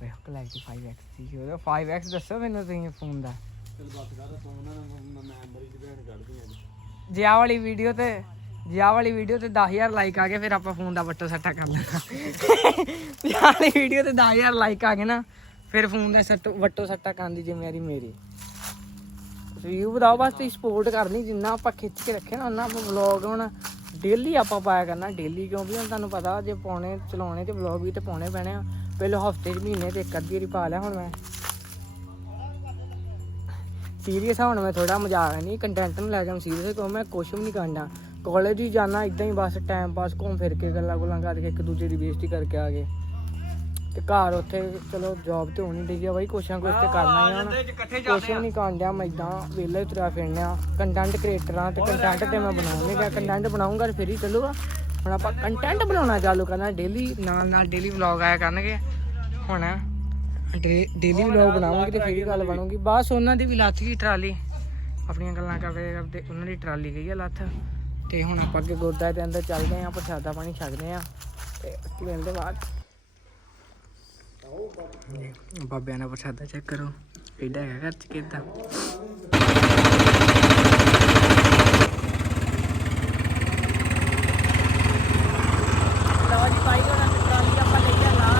ਵੇ ਕਲੈਕਟੀ 5x ਸੀ। ਉਹਦਾ 5x ਦੱਸੋ ਮੈਨੂੰ ਤੁਸੀਂ ਫੋਨ ਦਾ। ਚਲ ਬਸ ਕਰ ਤੂੰ ਉਹਨਾਂ ਨੂੰ ਮੈਂ ਮੈਮਰੀ ਦੀ ਭੈਣ ਕੱਢਦੀ ਆ। ਜੇ ਆਹ ਵਾਲੀ ਵੀਡੀਓ ਤੇ ਜੇ ਵਾਲੀ ਵੀਡੀਓ ਤੇ 10000 ਲਾਈਕ ਆ ਗਏ ਫਿਰ ਆਪਾਂ ਫੋਨ ਦਾ ਵੱਟੋ ਸੱਟਾ ਕਰ ਲੈਣਾ ਜੇ ਵਾਲੀ ਵੀਡੀਓ ਤੇ 10000 ਲਾਈਕ ਆ ਗਏ ਨਾ ਫਿਰ ਫੋਨ ਦਾ ਸੱਟ ਵੱਟੋ ਸੱਟਾ ਕਰਨ ਦੀ ਜ਼ਿੰਮੇਵਾਰੀ ਮੇਰੀ। ਰਿਵਿਊ ਵਧਾਓ, ਬਸ ਤੁਸੀਂ ਸਪੋਰਟ ਕਰਨੀ, ਜਿੰਨਾ ਆਪਾਂ ਖਿੱਚ ਕੇ ਰੱਖੇ ਨਾ, ਉਹਨਾਂ ਆਪਾਂ ਵਲੌਗ ਹੁਣ ਡੇਲੀ ਆਪਾਂ ਪਾਇਆ ਕਰਨਾ ਡੇਲੀ ਕਿਉਂਕਿ ਹੁਣ ਤੁਹਾਨੂੰ ਪਤਾ ਜੇ ਪਾਉਣੇ, ਚਲਾਉਣੇ ਤੇ ਵਲੌਗ ਵੀ ਤੇ ਪਾਉਣੇ ਪੈਣੇ ਆ। ਪਹਿਲਾਂ ਹਫ਼ਤੇ ਚ ਮਹੀਨੇ ਤੇ ਇੱਕ ਅੱਧੀ ਵਾਰੀ ਪਾ ਲਿਆ ਹੁਣ ਮੈਂ। ਸੀਰੀਅਸ ਹੁਣ ਮੈਂ ਥੋੜਾ ਮਜ਼ਾਕ ਨਹੀਂ ਕੰਟੈਂਟ ਨੂੰ ਲੈ ਕੇ ਮੈਂ ਸੀਰੀਅਸ ਕਿਉਂ? ਮੈਂ ਕੁਛ ਵੀ ਨਹੀਂ ਕਰਨਾ। ਕਾਲਜ ਹੀ ਜਾਣਾ ਇਦਾਂ ਹੀ ਬਸ ਟਾਈਮ ਪਾਸ ਘੁੰਮ ਫਿਰ ਕੇ ਗੱਲਾਂ ਗੁੱਲਾਂ ਕਰਕੇ ਇੱਕ ਦੂਜੇ ਦੀ ਬੇਇੱਜ਼ਤੀ ਕਰਕੇ ਆ ਗਏ। ਤੇ ਘਰ ਉੱਥੇ ਚਲੋ ਜੌਬ ਤੇ ਹੋਣੀ ਡਈ ਆ ਬਾਈ ਕੁਛ ਨਾ ਕੁਛ ਤੇ ਕਰਨਾ ਹੀ ਆ ਨਾ। ਕੁਛ ਵੀ ਨਹੀਂ ਕਰਨ ਡਿਆ ਮੈਂ ਇਦਾਂ ਵਿਹਲਾ ਤੁਰਿਆ ਫਿਰਨਿਆ। ਕੰਟੈਂਟ ਕ੍ਰੀਏਟਰਾਂ ਤੇ ਕੰਟੈਂਟ ਤੇ ਮੈਂ ਗਿਆ ਕੰਟੈਂਟ ਬਣਾਉਂਗਾ ਤੇ ਫਿਰ ਹੀ ਚੱਲੂਗਾ। ਹੁਣ ਆਪਾਂ ਕੰਟੈਂਟ ਬਣਾਉਣਾ ਚਾਲੂ ਕਰਨਾ ਡੇਲੀ ਨਾਲ ਨਾਲ ਡੇਲੀ ਵਲੌਗ ਆਇਆ ਕਰਨਗੇ। ਹੁਣ ਡੇਲੀ ਵਲੌਗ ਬਣਾਵਾਂਗੇ ਤੇ ਫਿਰ ਹੀ ਗੱਲ ਬਣੂਗੀ। ਬਸ ਉਹਨਾਂ ਦੀ ਵੀ ਲੱਥ ਗਈ ਟਰਾਲੀ ਆਪਣੀਆਂ ਗੱਲਾਂ ਕਰਦੇ ਕਰਦੇ ਉਹਨਾਂ ਦੀ ਟਰਾਲੀ ਗਈ ਆ ਲੱਥ ਤੇ ਹੁਣ ਆਪਾਂ ਅੱਗੇ ਗੁਰਦੁਆਰੇ ਦੇ ਅੰਦਰ ਚੱਲਦੇ ਆਂ ਪ੍ਰਸ਼ਾਦਾ ਪਾਣੀ ਛਕਦੇ ਆਂ। ਤੇ ਮਿਲਦੇ ਬਾਅਦ। ਬਾਬਿਆਂ ਦਾ ਪ੍ਰਸ਼ਾਦਾ ਚੈੱਕ ਕਰੋ ਐਡਾ ਹੈਗਾ ਘਰ ਚ ਕਿਦਾਂ? ਲਓ ਜੀ ਭਾਈ ਉਹਨਾਂ ਦੀ ਟਰਾਲੀ ਆਪਾਂ ਲੈ ਕੇ ਲਾ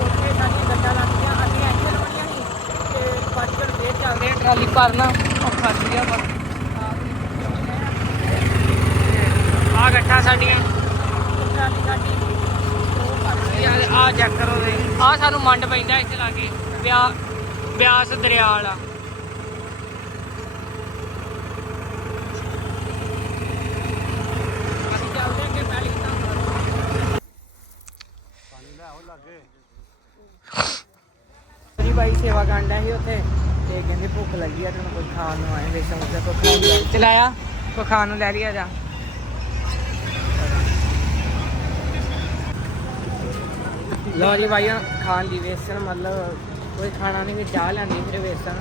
ਉੱਥੇ ਸਾਡੀਆਂ ਗੱਡਾਂ ਲੱਗੀਆਂ ਅਸੀਂ ਇੱਥੇ ਲਾਉਣੀਆਂ ਸੀ ਤੇ ਬਾਜਰ ਫੇਰ ਚੱਲਦੇ ਆ ਟਰਾਲੀ ਭਰਨਾ ਆ ਬਸ। ਆ ਗੱਠਾ ਸਾਡੀਆਂ। ਉਹ ਆ ਚੈੱਕ ਕਰੋ ਦੇ ਆ ਸਾਨੂੰ ਮੰਡ ਪੈਂਦਾ ਇੱਥੇ ਲਾਗੇ ਬਿਆ ਬਿਆਸ ਦਰਿਆ ਵਾਲਾ ਅਸੀਂ ਸੇਵਾ ਕਰਨ ਡਿਆ ਸੀ ਉੱਥੇ, ਤੇ ਕਹਿੰਦੇ ਭੁੱਖ ਲੱਗੀ ਆ, ਤੈਨੂੰ ਕੁਝ ਖਾਣ ਨੂੰ ਆਏ ਵੇ ਸਮਝਦਾ ਕੋ ਚਲਾਇਆ ਕੋਈ ਖਾਣ ਨੂੰ ਲੈ ਲਿਆ ਜਾ। ਲੋ ਜੀ ਭਾਈ ਖਾਣ ਦੀ ਵੇਸਣ ਮਤਲਬ ਕੋਈ ਖਾਣਾ ਨਹੀਂ ਫਿਰ ਚਾਹ ਲੈਂਦੀ ਫਿਰ ਵੇਸਣ।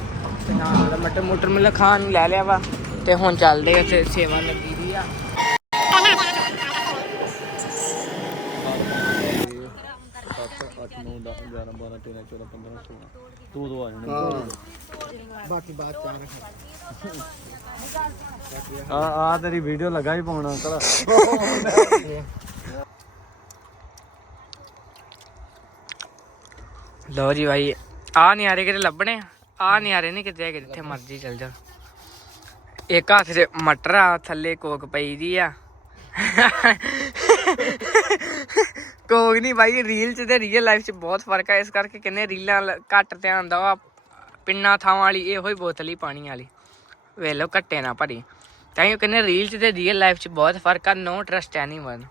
ਤੇ ਨਾਲ ਮਟਰ ਮੁਟਰ ਮਤਲਬ ਖਾਣ ਨੂੰ ਲੈ ਲਿਆ ਵਾ ਤੇ ਹੁਣ ਚੱਲਦੇ ਉੱਥੇ ਸੇਵਾ ਲੱਗੀ ਦੀ ਆ। ਸੱਤ ਅੱਠ ਨੌ 10 11 12 13 14 15 16 ਦੋ ਦੋ ਆ ਜਾਣੇ ਬਾਕੀ ਬਾਤ ਚਾਹ ਰੱਖ ਆ ਆ ਤੇਰੀ ਵੀਡੀਓ ਲੱਗਾ ਹੀ ਪਾਉਣਾ ਅੰਕਲ ਲਓ ਜੀ ਭਾਈ ਆ ਨਿਆਰੇ ਕਿਤੇ ਲੱਭਣੇ ਆ। ਨਿਆਰੇ ਨਹੀਂ ਕਿਤੇ ਹੈਗੇ ਜਿੱਥੇ ਮਰਜ਼ੀ ਚਲ ਜਾ ਇੱਕ ਹੱਥ 'ਚ ਮਟਰ ਆ ਥੱਲੇ ਕੋਕ ਪਈ ਦੀ ਆ। ਕੋਕ ਨਹੀਂ ਭਾਈ ਰੀਲ 'ਚ ਤੇ ਰੀਅਲ ਲਾਈਫ 'ਚ ਬਹੁਤ ਫ਼ਰਕ ਆ। ਇਸ ਕਰਕੇ ਕਿੰਨੇ ਰੀਲਾਂ ਲ- ਘੱਟ ਧਿਆਨ ਦਾ ਵਾ ਪਿੰਨਾ ਥਾਵਾਂ ਵਾਲੀ ਇਹੋ ਹੀ ਬੋਤਲ ਹੀ ਪਾਣੀ ਵਾਲੀ। ਵੇਖ ਲਓ ਘੱਟੇ ਨਾ ਭਰੀ। ਤਾਂ ਇਹ ਕਿੰਨੇ ਰੀਲ 'ਚ ਤੇ ਰੀਅਲ ਲਾਈਫ 'ਚ ਬਹੁਤ ਫ਼ਰਕ ਆ। ਨੋ ਟਰਸਟ ਐਨੀਵਨ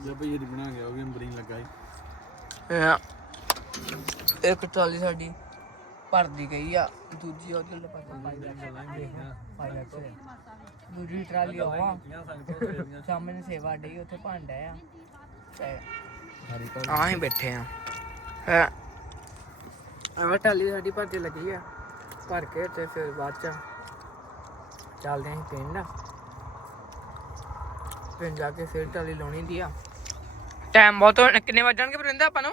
ਜੇ ਭਈ ਇਹਦੀ ਬਣਾ ਗਿਆ ਉਹ ਵੀ ਅੰਬਰੀਨ ਲੱਗਾ ਹੀ। ਇੱਕ ਟਰਾਲੀ ਸਾਡੀ ਭਰਦੀ ਗਈ ਆ ਦੂਜੀ ਪਾਈ ਜਾ ਦੂਜੀ ਟਰਾਲੀ ਉਹ ਆ ਸਾਹਮਣੇ ਸੇਵਾ ਡੀ ਉੱਥੇ ਭਾਂਡਾ ਆ। ਤੇ ਆਹ ਹੀ ਬੈਠੇ ਆ। ਹਾਂ। ਆਹ ਟਰਾਲੀ ਸਾਡੀ ਭਰਤੀ ਲੱਗੀ ਆ। ਭਰ ਕੇ ਤੇ ਫਿਰ ਬਾਅਦ ਚ ਚੱਲਦੇ ਆਂ ਪਿੰਡ। ਪਿੰਡ ਜਾ ਕੇ ਫਿਰ ਟਰਾਲੀ ਲਾਉਣੀ ਦੀ ਆ। ਟਾਈਮ ਬਹੁਤ ਕਿੰਨੇ ਵਜਣਗੇ ਪਰਿੰਦਾ ਆਪਾਂ ਨੂੰ?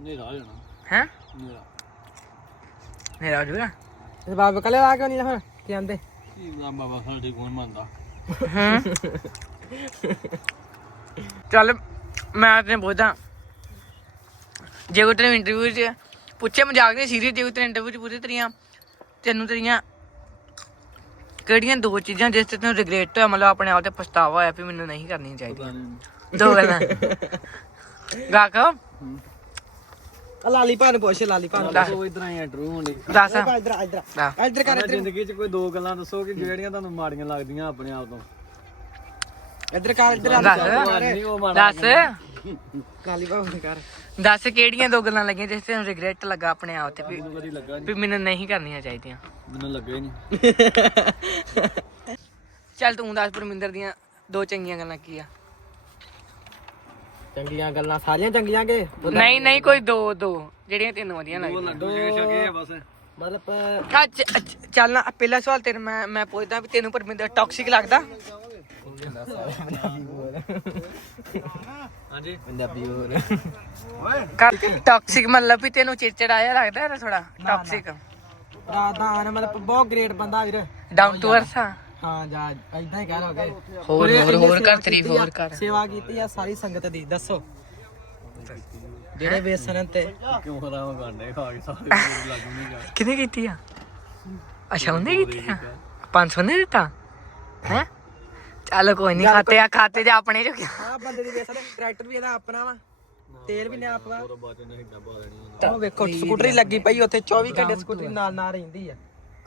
ਨੇਰਾ ਆ ਜਾਣਾ। ਹੈ? ਨੇਰਾ ਮੇਰਾ ਜੂਗਾ ਤੇ ਬਾਬਾ ਕੱਲੇ ਆ ਕੇ ਨਹੀਂ ਹੁਣ ਕੀ ਆਂਦੇ? ਕੀ ਨਾ ਬਾਬਾ ਸਾਡੇ ਕੋਲ ਮੰਨਦਾ ਚੱਲ ਮੈਂ ਤੈਨੂੰ ਪੁੱਛਦਾ। ਜੇ ਕੋਈ ਤੈਨੂੰ ਇੰਟਰਵਿਊ 'ਚ ਪੁੱਛੇ ਮਜ਼ਾਕ ਨਹੀਂ ਸੀਰੀਅਸ ਜੇ ਕੋਈ ਤੈਨੂੰ ਇੰਟਰਵਿਊ 'ਚ ਪੁੱਛੇ ਤੇਰੀਆਂ ਤੈਨੂੰ ਤੇਰੀਆਂ ਕਿਹੜੀਆਂ ਦੋ ਚੀਜ਼ਾਂ ਜਿਸ ਤੇ ਤੈਨੂੰ ਰਿਗਰੇਟ ਹੋਇਆ ਮਤਲਬ ਆਪਣੇ ਆਪ ਤੇ ਪਛਤਾਵਾ ਹੋਇਆ ਵੀ ਮੈਨੂੰ ਨਹੀਂ ਕਰਨੀਆਂ ਚਾਹੀਦੀਆਂ। ਦੋ ਗੱਲਾਂ। ਗਾਕ ਲਾਲੀ ਭਾਨ ਪੁੱਛ ਲਾਲੀ ਭਾਨ ਦੱਸ ਉਹ ਇਧਰ ਆਈ ਇੰਟਰਵਿਊ ਹੁੰਦੀ ਦੱਸ। ਇਧਰ ਇਧਰ ਦੱਸ। ਇਧਰ ਕਰ ਜ਼ਿੰਦਗੀ 'ਚ ਕੋਈ ਦੋ ਗੱਲਾਂ ਦੱਸੋ ਕਿ ਜਿਹੜੀਆਂ ਤੁਹਾਨੂੰ ਮਾੜੀਆਂ ਲੱਗਦੀਆਂ ਆਪਣੇ ਆਪ ਤੋਂ। ਇਧਰ ਕਰ ਇਧਰ ਦੱਸ। ਨਹੀਂ ਉਹ ਮਾੜਾ ਦੱਸ। ਲਾਲੀ ਭਾਨ ਕਰ ਦੱਸ ਕਿਹੜੀਆਂ ਦੋ ਗੱਲਾਂ ਲੱਗੀਆਂ ਜਿਸ ਤੇ ਰਿਗਰੈਟ ਲੱਗਾ ਆਪਣੇ ਆਪ ਤੇ ਵੀ ਮੈਨੂੰ ਕਦੀ ਲੱਗਾ ਨਹੀਂ। ਵੀ ਮੈਨੂੰ ਨਹੀਂ ਕਰਨੀਆਂ ਚਾਹੀਦੀਆਂ। ਮੈਨੂੰ ਲੱਗਾ ਹੀ ਨਹੀਂ। ਚੱਲ ਤੂੰ ਦੱਸ ਪਰਮਿੰਦਰ ਦੀਆਂ ਦੋ ਚੰਗੀਆਂ ਗੱਲਾਂ ਕੀ ਆ? ਚੰਗੀਆਂ ਗੱਲਾਂ ਸਾਰੀਆਂ ਚੰਗੀਆਂ ਕੇ ਨਹੀਂ ਨਹੀਂ ਕੋਈ ਦੋ ਦੋ। ਜਿਹੜੀਆਂ ਤੈਨੂੰ ਵਧੀਆ ਲੱਗਦੀਆਂ। ਲੱਡੂ ਜਿਹੜੇ ਛਕੇ ਆ ਬਸ। ਮਤਲਬ ਅੱਜ ਅੱਜ- ਚੱਲ ਨਾ ਪਹਿਲਾ ਸਵਾਲ ਤੇਰੇ ਮੈਂ ਮੈਂ ਪੁੱਛਦਾ ਵੀ ਤੈਨੂੰ ਪਰਮਿੰਦਰ ਟੌਕਸਿਕ ਲੱਗਦਾ? ਹਾਂਜੀ। ਪੰਜਾਬੀ ਹੋਰ। ਟੌਕਸਿਕ ਮਤਲਬ ਵੀ ਤੈਨੂੰ ਚਿੜਚਿੜਾਇਆ ਲੱਗਦਾ ਹੈ ਥੋੜਾ ਟੌਕਸਿਕ ਮਤਲਬ ਬਹੁਤ ਗ੍ਰੇਟ ਬੰਦਾ ਵੀਰ। ਡਾਊਨ ਟੂ ਅਰਥ ਆ। ਹਾਂ ਜਾ ਇਦਾਂ ਹੀ ਕਹਿ ਲੋਗੇ ਹੋਰ ਹੋਰ ਹੋਰ ਕਰ ਤਰੀਫ ਹੋਰ ਕਰ ਸੇਵਾ ਕੀਤੀ ਆ ਸਾਰੀ ਸੰਗਤ ਦੀ ਦੱਸੋ। ਜਿਹੜੇ ਵੇਸਣ ਤੇ ਕਿਉਂ ਖਰਾਬ ਕਰਨੇ ਖਾ ਕੇ ਸਾਰੇ ਲੱਗੂ ਨਹੀਂ ਜਾ ਕਿਹਨੇ ਕੀਤੀ ਆ? ਅੱਛਾ ਉਹਨੇ ਕੀਤੀ ਆ? 500 ਨੇ ਦਿੱਤਾ? ਹੈ? ਚੱਲ ਕੋਈ ਨਹੀਂ ਖਾਤੇ ਆ ਖਾਤੇ ਦੇ ਆਪਣੇ ਚ ਆ ਬੰਦੇ ਦੀ ਵੇਸਣ ਕਰੈਕਟਰ ਵੀ ਇਹਦਾ ਆਪਣਾ ਵਾ। ਤੇਲ ਵੀ ਨੇ ਆਪਣਾ। ਉਹ ਬਾਅਦ ਚ ਨਹੀਂ ਡੱਬਾ ਲੈਣੀ ਉਹ ਵੇਖੋ ਸਕੂਟਰੀ ਲੱਗੀ ਪਈ ਉੱਥੇ 24 ਘੰਟੇ ਸਕੂਟਰੀ ਨਾਲ ਨਾਲ ਰਹਿੰਦੀ ਆ।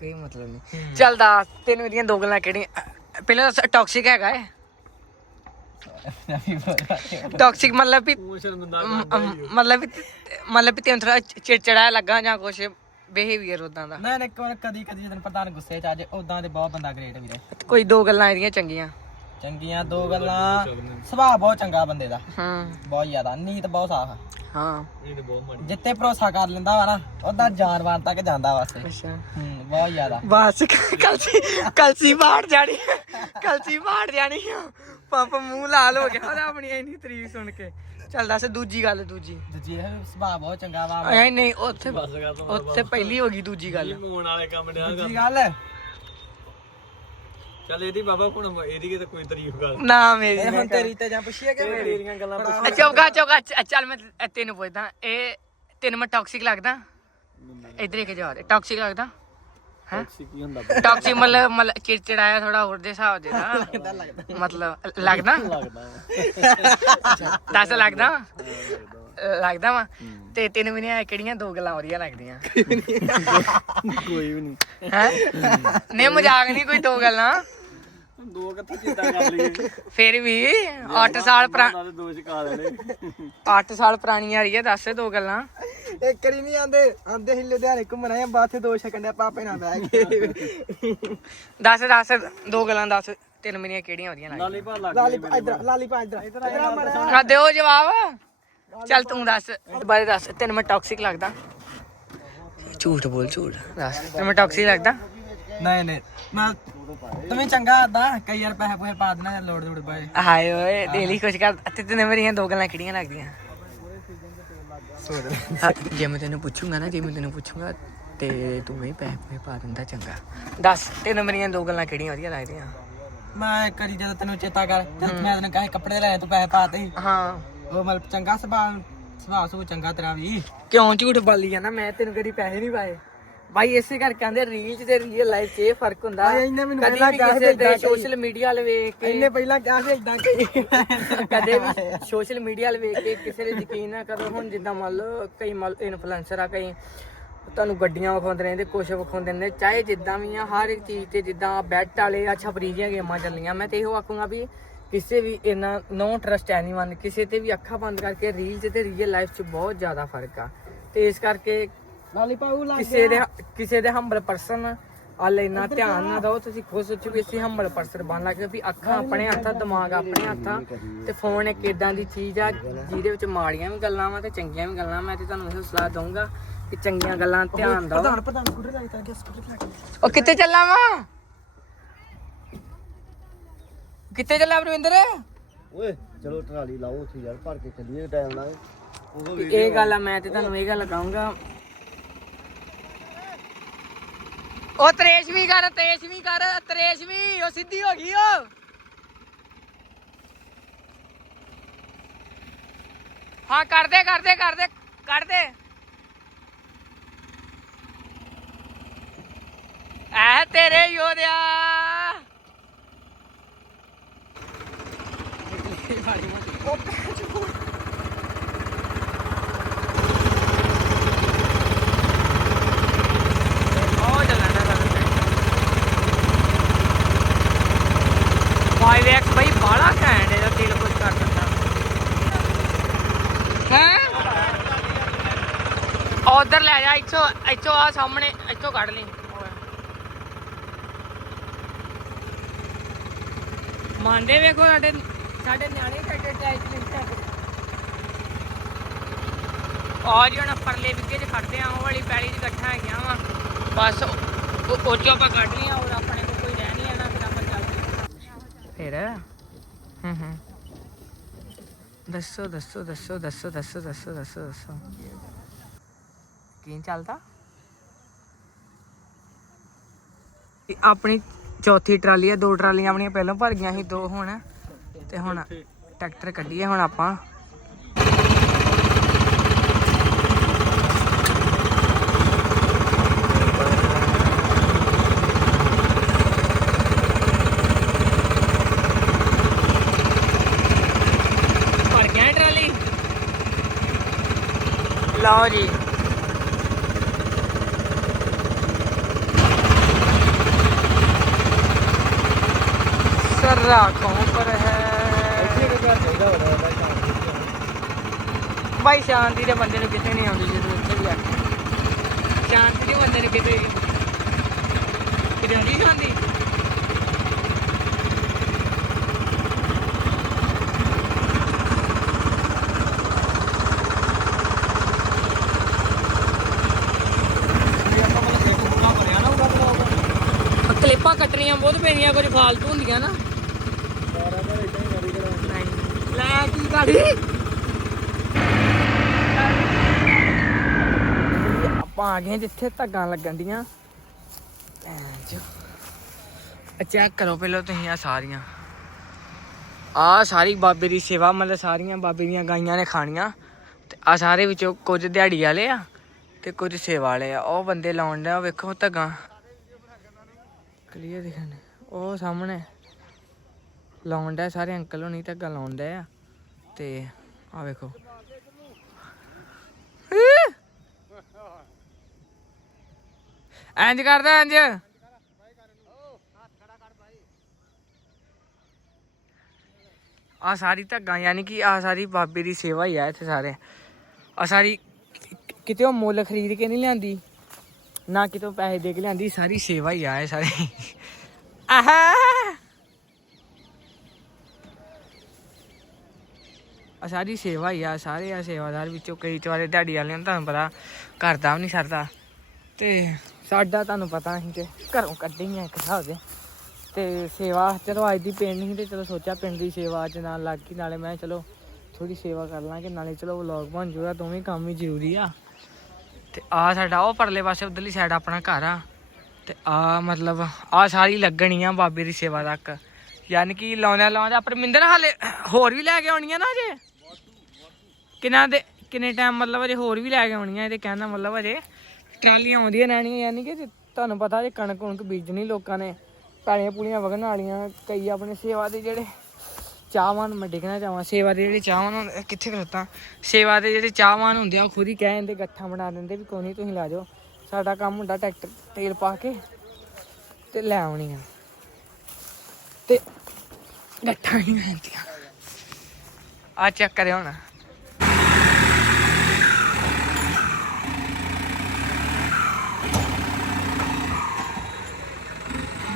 ਕੋਈ ਮਤਲਬ ਨਹੀਂ। ਚੱਲ ਦੱਸ ਤੈਨੂੰ ਇਹਦੀਆਂ ਦੋ ਗੱਲਾਂ ਕਿਹੜੀਆਂ? ਪਹਿਲਾਂ ਟੌਕਸਿਕ ਹੈਗਾ ਏ ਟੌਕਸਿਕ ਮਤਲਬ ਵੀ ਮਤਲਬ ਵੀ ਮਤਲਬ ਵੀ ਤੈਨੂੰ ਥੋੜਾ ਚਿੜਚਿੜਾ ਲੱਗਾ ਜਾਂ ਕੁਛ ਬਿਹੇਵੀਅਰ ਉਦਾਂ ਦਾ। ਮੈਂ ਇੱਕ ਵਾਰ ਕਦੀ ਕਦੀ ਜਦੋਂ ਪ੍ਰਧਾਨ ਗੁੱਸੇ ਚ ਅੱਜ ਉਦਾਂ ਦੇ ਬਹੁਤ ਬੰਦਾ ਗ੍ਰੇਟ ਵੀਰੇ। ਕੋਈ ਦੋ ਗੱਲਾਂ ਇਹਦੀਆਂ ਚੰਗੀਆਂ। ਚੰਗੀਆਂ ਦੋ ਗੱਲਾਂ। ਸੁਭਾਅ ਬਹੁਤ ਚੰਗਾ ਬੰਦੇ ਦਾ। ਹਾਂ। ਬਹੁਤ ਜ਼ਿਆਦਾ। ਨੀਤ ਬਹੁਤ ਸਾਫ਼ ਆ। ਹਾਂ। ਇਹ ਤੇ ਬਹੁਤ ਮਾੜੀ ਜਿੱਤੇ ਭਰੋਸਾ ਕਰ ਲੈਂਦਾ ਵਾ ਨਾ ਉਹਦਾ ਜਾਨਵਾਨ ਤੱਕ ਜਾਂਦਾ ਵਾਸਤੇ। ਅੱਛਾ। ਹੂੰ ਬਹੁਤ ਜ਼ਿਆਦਾ। ਬਸ ਕਲਸੀ ਕਲਸੀ ਬਾਹਰ ਜਾਣੀ ਕਲਸੀ ਬਾਹਰ ਜਾਣੀ ਪੰਪ ਮੂੰਹ ਲਾਲ ਹੋ ਗਿਆ। ਉਹਦਾ ਆਪਣੀ ਇੰਨੀ ਤਾਰੀਫ ਸੁਣ ਕੇ। ਚੱਲ ਦੱਸ ਦੂਜੀ ਗੱਲ ਦੂਜੀ। ਦੂਜੀ ਇਹ ਸੁਭਾਅ ਬਹੁਤ ਚੰਗਾ ਵਾ। ਐ ਨਹੀਂ ਉੱਥੇ ਬਸ ਕਰ ਤੂੰ ਉੱਥੇ ਪਹਿਲੀ ਹੋ ਗਈ ਦੂਜੀ ਗੱਲ। ਮੂਣ ਵਾਲੇ ਕੰਮ ਡਿਆ ਦੂਜੀ ਗੱਲ ਚੱਲ ਇਹਦੀ ਬਾਬਾ ਹੁਣ ਇਹਦੀ ਕਿਤੇ ਕੋਈ ਤਾਰੀਫ ਕਰ ਨਾ ਮੇਰੀ ਹੁਣ ਤੇਰੀ ਤੇ ਜਾਂ ਪੁੱਛੀਏ ਕਿ ਮੇਰੀ? ਤੇਰੀਆਂ ਗੱਲਾਂ ਪੁੱਛ ਚੌਗਾ ਚੌਗਾ ਚੱਲ ਮੈਂ ਤੈਨੂੰ ਪੁੱਛਦਾ ਇਹ ਤੈਨੂੰ ਮੈਂ ਟੌਕਸਿਕ ਲੱਗਦਾ? ਇਧਰ ਇੱਕ ਜਵਾਬ ਟੌਕਸਿਕ ਲੱਗਦਾ? ਹੈ? ਸੀ ਕੀ ਹੁੰਦਾ ਟੌਕਸਿਕ ਮਤਲਬ ਮਤਲਬ ਚਿੜਚਿੜਾਇਆ ਥੋੜਾ ਹੋਰ ਦੇ ਹਿਸਾਬ ਦੇ। ਨਾ ਮਤਲਬ ਲੱਗਦਾ? ਲੱਗਦਾ। ਦੱਸ ਲੱਗਦਾ? ਲੱਗਦਾ ਵਾ। ਤੇ ਤੈਨੂੰ ਮੈਨੂੰ ਕਿਹੜੀਆਂ ਦੋ ਗੱਲਾਂ ਵਧੀਆ ਲੱਗਦੀਆਂ। ਕੋਈ ਵੀ ਨਹੀਂ ਹੈ? ਨਹੀਂ ਮਜ਼ਾਕ ਨਹੀਂ ਕੋਈ ਦੋ ਗੱਲਾਂ। ਦੋ ਕਿੱਥੇ ਚਿੰਤਾ ਕਰ ਲਈਏ ਫਿਰ ਵੀ 8 ਸਾਲ ਪੁਰਾ ਨਾਲੇ ਦੋ ਚਕਾ ਲੈਣੇ। 8 ਸਾਲ ਪੁਰਾਣੀ ਆ ਰਹੀ ਹੈ ਦੱਸ ਦੋ ਗੱਲਾਂ। ਇੱਕ ਕਰੀ ਨਹੀਂ ਆਂਦੇ ਆਂਦੇ ਹੀ ਲੁਧਿਆਣੇ ਘੁੰਮਣ ਆਏ ਬਾਥੇ ਦੋ ਛਕੰਡੇ ਪਾਪੇ ਨਾਲ ਬਹਿ ਗਏ ਦੱਸ ਦੱਸ ਦੋ ਗੱਲਾਂ ਦੱਸ ਤੈਨੂੰ ਮੇਰੀਆਂ ਕਿਹੜੀਆਂ ਵਧੀਆ ਲੱਗਦੀਆਂ ਲਾਲੀ ਭਾ ਲੱਗ ਲਾਲੀ ਇਧਰ ਲਾਲੀ ਪਾ ਇਧਰ ਇਧਰ ਆ ਦਿਓ ਜਵਾਬ। ਚੱਲ ਤੂੰ ਦੱਸ ਬਾਰੇ ਦੱਸ ਤੈਨੂੰ ਮੈਂ ਟੌਕਸਿਕ ਲੱਗਦਾ। ਝੂਠ ਬੋਲ ਝੂਠ। ਦੱਸ। ਤੈਨੂੰ ਮੈਂ ਟੌਕਸਿਕ ਲੱਗਦਾ? ਨਹੀਂ ਨਹੀਂ। ਮੈਂ ਤੁਮੇ ਚੰਗਾ ਆਦਾ। ਕਈ ਯਾਰ ਪੈਸੇ ਪੂਸੇ ਪਾ ਦੇਣਾ ਲੋੜ ਲੋੜ ਪਾਏ। ਹਾਏ ਓਏ ਡੇਲੀ ਕੁਝ ਕਰ ਤੇ ਤੈਨੂੰ ਮੇਰੀਆਂ ਦੋ ਗੱਲਾਂ ਕਿਹੜੀਆਂ ਲੱਗਦੀਆਂ। ਜੇ ਮੈਂ ਤੈਨੂੰ ਪੁੱਛੂੰਗਾ ਨਾ ਜੇ ਮੈਂ ਤੈਨੂੰ ਪੁੱਛੂੰਗਾ ਤੇ ਤੂੰ ਵੀ ਪੈਸੇ ਪੂਸੇ ਪਾ ਦਿੰਦਾ ਚੰਗਾ। ਦੱਸ ਤੈਨੂੰ ਮੇਰੀਆਂ ਦੋ ਗੱਲਾਂ ਕਿਹੜੀਆਂ ਵਧੀਆ ਲੱਗਦੀਆਂ? ਮੈਂ ਕਰੀ ਜਦੋਂ ਤੈਨੂੰ ਚੇਤਾ ਕਰ ਜਦ ਮੈਂ ਤੈਨੂੰ ਕਹੇ ਕੱਪੜੇ ਲੈ ਤੂੰ ਪੈਸੇ ਪਾਤੇ ਸੀ। ਹਾਂ। ਉਹ ਮਤਲਬ ਚੰਗਾ ਸੁਭਾਅ ਸੁਭਾਅ ਸੁ ਚੰਗਾ ਤੇਰਾ ਵੀ। ਕਿਉਂ ਝੂਠ ਬੋਲੀ ਜਾਂਦਾ? ਮੈਂ ਤੈਨੂੰ ਕਦੀ ਪੈਸੇ ਨਹੀਂ ਪਾਏ। ਬਾਈ ਇਸੇ ਕਰਕੇ ਕਹਿੰਦੇ ਰੀਲ ਤੇ ਰੀਅਲ ਲਾਈਫ 'ਚ ਇਹ ਫ਼ਰਕ ਹੁੰਦਾ। ਬਾਈ ਇਹਨੇ ਮੈਨੂੰ ਪਹਿਲਾਂ ਕਿਹਾ ਸੀ ਕਿਸੇ ਏਦਾਂ ਦੇ ਕਰੀ। ਸੋਸ਼ਲ ਮੀਡੀਆ ਵਾਲ ਵੇਖ ਕੇ ਇਹਨੇ ਪਹਿਲਾਂ ਕਿਹਾ ਸੀ ਇਦਾਂ ਕਹੀ ਕਦੇ ਵੀ ਸੋਸ਼ਲ ਮੀਡੀਆ ਵਾਲ ਵੇਖ ਕੇ ਕਿਸੇ ਦੇ ਯਕੀਨ ਨਾ ਕਰੋ। ਹੁਣ ਜਿੱਦਾਂ ਮੰਨ ਲਓ ਕਈ ਮੰਨ ਇਨਫਲੂਐਂਸਰ ਆ ਕਈ ਤੁਹਾਨੂੰ ਗੱਡੀਆਂ ਵਿਖਾਉਂਦੇ ਰਹਿੰਦੇ ਕੁਛ ਵਿਖਾਉਂਦੇ ਰਹਿੰਦੇ। ਚਾਹੇ ਜਿੱਦਾਂ ਵੀ ਆ ਹਰ ਇੱਕ ਚੀਜ਼ ਤੇ ਜਿੱਦਾਂ ਬੈਟ ਵਾਲੇ ਆ ਛਪਰੀ ਜਿਹੀਆਂ ਗੇਮਾਂ ਚੱਲੀਆਂ ਮੈਂ ਤੇ ਇਹੋ ਆਖੂੰਗਾ ਵੀ ਕਿਸੇ ਵੀ ਇਹਨਾਂ ਨੋ ਟਰਸਟ ਐਨੀਵਨ ਕਿਸੇ ਤੇ ਵੀ ਅੱਖਾਂ ਬੰਦ ਕਰਕੇ ਰੀਲ ਤੇ ਰੀਅਲ ਲਾਈਫ 'ਚ ਬਹੁਤ ਜ਼ਿਆਦਾ ਫ਼ਰਕ ਆ। ਤੇ ਇਸ ਕਰਕੇ ਲਾਲੀ ਪਾਉ ਲਾ ਕਿਸੇ ਦੇ ਕਿਸੇ ਦੇ ਹੰਬਲ ਪਰਸਨ ਆਲ ਇੰਨਾ ਧਿਆਨ ਨਾ ਦਿਓ ਤੁਸੀਂ ਖੁਦ ਸੋਚੋ ਵੀ ਅਸੀਂ ਹੰਬਲ ਪਰਸਨ ਬਣ ਲੱਗੇ ਵੀ ਅੱਖਾਂ ਆਪਣੇ ਹੱਥਾਂ ਦਿਮਾਗ ਆਪਣੇ ਹੱਥਾਂ ਤੇ ਫੋਨ ਇੱਕ ਇਦਾਂ ਦੀ ਚੀਜ਼ ਆ ਜਿਹਦੇ ਵਿੱਚ ਮਾੜੀਆਂ ਵੀ ਗੱਲਾਂ ਵਾ ਤੇ ਚੰਗੀਆਂ ਵੀ ਗੱਲਾਂ ਮੈਂ ਤੇ ਤੁਹਾਨੂੰ ਇਹ ਸਲਾਹ ਦਊਂਗਾ ਕਿ ਚੰਗੀਆਂ ਗੱਲਾਂ ਧਿਆਨ ਦਿਓ। ਪ੍ਰਧਾਨ ਪ੍ਰਧਾਨ ਸਕੂਟਰ ਲਾਈ ਤਾਂ ਕਿ ਸਕੂਟਰ ਲਾ ਕੇ ਉਹ ਕਿੱਥੇ ਚੱਲਾਂ ਵਾ? ਕਿੱਥੇ ਚੱਲਾਂ ਪ੍ਰਵਿੰਦਰ? ਓਏ ਚਲੋ ਟਰਾਲੀ ਲਾਓ ਉੱਥੇ ਯਾਰ ਭਰ ਕੇ ਚੱਲੀਏ ਟਾਈਮ ਨਾਲ। ਉਹ ਇਹ ਗੱਲ ਆ ਮੈਂ ਤੇ ਤੁਹਾਨੂੰ ਇਹ ਗੱਲ ਕਹੂੰਗਾ। ਉਹ ਤਰੇਸ਼ਵੀ ਕਰ ਤਰੇਸ਼ਵੀ ਕਰ ਤਰੇਸ਼ਵੀ ਉਹ ਸਿੱਧੀ ਹੋ ਗਈ ਉਹ। ਹਾਂ ਕਰਦੇ ਕਰਦੇ ਕਰਦੇ ਕਰਦੇ ਐ ਤੇਰੇ ਯੋਧਿਆ ਉਹ ਚੱਲਣਾ ਨਾ ਫਾਈਵ ਐਕਸ ਬਈ ਬਾਲਾ ਘੈਂਟ ਇਹਦਾ ਦਿਲ ਕੁਝ ਕਰ ਦਿੰਦਾ ਹੈ ਉਧਰ ਲੈ ਜਾ ਇੱਥੋਂ ਆ ਸਾਹਮਣੇ ਇੱਥੋਂ ਕੱਢ ਲਈ। ਮੰਨਦੇ ਵੇਖੋ ਸਾਡੇ ਸਾਡੇ ਨਿਆਣੇ ਟਰੈਕਟਰ ਟੈਚ ਲਿਖਿਆ ਆ। ਜਿਹੜਾ ਪਰਲੇ ਵਿੱਗੇ ਚ ਖੜਦੇ ਆ ਉਹ ਵਾਲੀ ਪੈਲੀ ਚ ਇਕੱਠਾ ਹੈਗੀਆਂ ਵਾ। ਬਸ ਉਹ ਉਹ ਚੋਂ ਆਪਾਂ ਕੱਢ ਲਈਆਂ ਹੋਰ ਆਪਣੇ ਕੋਲ ਕੋਈ ਰਹਿ ਨਹੀਂ ਆਣਾ ਫਿਰ ਆਪਾਂ ਚੱਲਦੇ ਫਿਰ? ਹੂੰ ਹੂੰ। ਦੱਸੋ ਦੱਸੋ ਦੱਸੋ ਦੱਸੋ ਦੱਸੋ ਦੱਸੋ ਦੱਸੋ ਦੱਸੋ। ਕੀ ਚੱਲਦਾ? ਇਹ ਆਪਣੀ ਚੌਥੀ ਟਰਾਲੀ ਆ, ਦੋ ਟਰਾਲੀਆਂ ਆਪਣੀਆਂ ਪਹਿਲਾਂ ਭਰ ਗਈਆਂ ਸੀ, ਦੋ ਹੁਣ। ਤੇ ਹੁਣ ਟਰੈਕਟਰ ਕੱਢੀਏ, ਹੁਣ ਆਪਾਂ। ਭਰ ਗਿਆ ਟਰਾਲੀ? ਲਓ ਜੀ। सर्रा कहाँ पर है ਭਾਈ ਸ਼ਾਂਤੀ ਦੇ ਬੰਦੇ ਨੂੰ ਕਿਤੇ ਨਹੀਂ ਆਉਂਦੀ ਜਦੋਂ ਇੱਥੇ ਵੀ ਆ ਕੇ ਸ਼ਾਂਤੀ ਦੇ ਬੰਦੇ ਨੂੰ ਕਿਤੇ ਕਿਤੇ ਆਉਂਦੀ ਸ਼ਾਂਤੀ ਆਹ ਕਲਿੱਪਾਂ ਕੱਟਣੀਆਂ ਬਹੁਤ ਪੈਂਦੀਆਂ ਕੁਝ ਫਾਲਤੂ ਹੁੰਦੀਆਂ ਨਾ ਆਪਾਂ ਗਏ ਜਿੱਥੇ ਧੱਗਾਂ ਲੱਗਣ ਚੈੱਕ ਕਰੋ ਪਹਿਲਾਂ ਤੁਸੀਂ ਸਾਰੀਆਂ। ਆ ਸਾਰੀ ਬਾਬੇ ਦੀ ਸੇਵਾ, ਮਤਲਬ ਸਾਰੀਆਂ ਬਾਬੇ ਦੀਆਂ ਗਾਈਆਂ ਨੇ ਖਾਣੀਆਂ। ਸਾਰੇ ਵਿੱਚੋਂ ਕੁਝ ਦਿਹਾੜੀ ਵਾਲੇ ਆ ਤੇ ਕੁਝ ਸੇਵਾ ਵਾਲੇ ਆ। ਉਹ ਬੰਦੇ ਲਾਉਣ ਦੇ ਧੱਗਾਂ। ਕਲੀਅਰ ਦਿਖਣ। ਉਹ ਲਾਉਣ ਦਾ ਸਾਰੇ ਅੰਕਲ ਹੋਣੀ ਧੱਗਾਂ ਲਾਉਣ ਦਾ ਆ। ਤੇ ਆ ਵੇਖੋ। ਇੰਜ ਕਰਦਾ, ਇੰਜ। ਆ ਸਾਰੀ ਧੱਗਾ, ਯਾਨੀ ਕਿ ਆ ਸਾਰੀ ਬਾਬੇ ਦੀ ਸੇਵਾ ਹੀ ਆ ਇੱਥੇ ਸਾਰੇ। ਆ ਸਾਰੀ ਕਿਤੇ ਉਹ ਮੁੱਲ ਖਰੀਦ ਕੇ ਨਹੀਂ ਲਿਆਂਦੀ, ਨਾ ਕਿਤੋਂ ਪੈਸੇ ਦੇ ਕੇ ਲਿਆਂਦੀ, ਸਾਰੀ ਸੇਵਾ ਹੀ ਆ ਇਹ ਸਾਰੀ। ਆਹਾ! ਆ ਸਾਰੀ ਸੇਵਾ ਹੀ ਆ, ਸਾਰੇ ਆ ਸੇਵਾਦਾਰ ਵਿੱਚੋਂ ਕਈ ਚਵਾਰੇ ਦਿਹਾੜੀ ਵਾਲੇ ਨੂੰ ਤੁਹਾਨੂੰ ਪਤਾ ਘਰ ਦਾ ਵੀ ਨਹੀਂ ਸਰਦਾ। ਤੇ ਸਾਡਾ ਤੁਹਾਨੂੰ ਪਤਾ ਅਸੀਂ ਤੇ ਘਰੋਂ ਕੱਢੇ ਹੀ ਆ ਇੱਕ ਹਿਸਾਬ ਦੇ। ਤੇ ਸੇਵਾ ਚਲੋ ਅੱਜ ਦੀ ਪਿੰਡ ਨਹੀਂ ਤੇ ਚਲੋ ਸੋਚਿਆ ਪਿੰਡ ਦੀ ਸੇਵਾ ਚ ਨਾਲ ਲੱਗ ਗਈ, ਨਾਲੇ ਮੈਂ ਚਲੋ ਥੋੜੀ ਸੇਵਾ ਕਰ ਲਾਂਗੇ, ਨਾਲੇ ਚਲੋ ਵਲੌਗ ਬਣ ਜੂਗਾ, ਦੋਵੇਂ ਕੰਮ ਹੀ ਜ਼ਰੂਰੀ ਆ। ਤੇ ਆ ਸਾਡਾ ਉਹ ਪਰਲੇ ਪਾਸੇ ਉਧਰਲੀ ਸਾਈਡ ਆਪਣਾ ਘਰ ਆ। ਤੇ ਆ ਮਤਲਬ ਆ ਸਾਰੀ ਲੱਗਣੀ ਆ ਬਾਬੇ ਦੀ ਸੇਵਾ ਤੱਕ। ਯਾਨੀ ਕਿ ਲਾਉਂਦਿਆਂ ਲਾਉਂਦਿਆਂ ਪਰਮਿੰਦਰ ਹਾਲੇ ਹੋਰ ਵੀ ਲੈ ਕੇ ਆਉਣੀਆਂ ਨਾ ਜੇ ਕਿੰਨਾ ਦੇ, ਕਿੰਨੇ ਟਾਈਮ ਮਤਲਬ ਅਜੇ ਹੋਰ ਵੀ ਲੈ ਕੇ ਆਉਣੀਆਂ ਇਹਦੇ ਕਹਿਣ ਦਾ ਮਤਲਬ ਅਜੇ। ਟਰਾਲੀਆਂ ਆਉਂਦੀਆਂ ਰਹਿਣੀਆਂ, ਯਾਨੀ ਕਿ ਜੇ ਤੁਹਾਨੂੰ ਪਤਾ ਜੇ ਕਣਕ ਕੁਣਕ ਬੀਜਣੀ ਲੋਕਾਂ ਨੇ, ਪੈਲੀਆਂ ਪੂਲੀਆਂ ਵਗਣ ਵਾਲੀਆਂ, ਕਈ ਆਪਣੇ ਸੇਵਾ ਦੇ ਜਿਹੜੇ ਚਾਹਵਾਨ, ਮੈਂ ਡਿੱਗਣਾ ਚਾਹਾਂ ਸੇਵਾ ਦੇ ਜਿਹੜੇ ਚਾਹਵਾਨ ਕਿੱਥੇ ਖਲੋਤਾ ਸੇਵਾ ਦੇ ਜਿਹੜੇ ਚਾਹਵਾਨ ਹੁੰਦੇ ਆ, ਉਹ ਖੁਦ ਹੀ ਕਹਿ ਦਿੰਦੇ, ਗੱਠਾਂ ਬਣਾ ਦਿੰਦੇ ਵੀ ਕੋਈ ਨਹੀਂ ਤੁਸੀਂ ਲੈ ਜਾਓ। ਸਾਡਾ ਕੰਮ ਹੁੰਦਾ ਟਰੈਕਟਰ, ਤੇਲ ਪਾ ਕੇ ਤੇ ਲੈ ਆਉਣੀਆਂ। ਤੇ ਗੱਠਾਂ ਹੀ ਮਿਲਦੀਆਂ ਆ ਚੈੱਕ ਕਰਿਓ ਹੁਣ।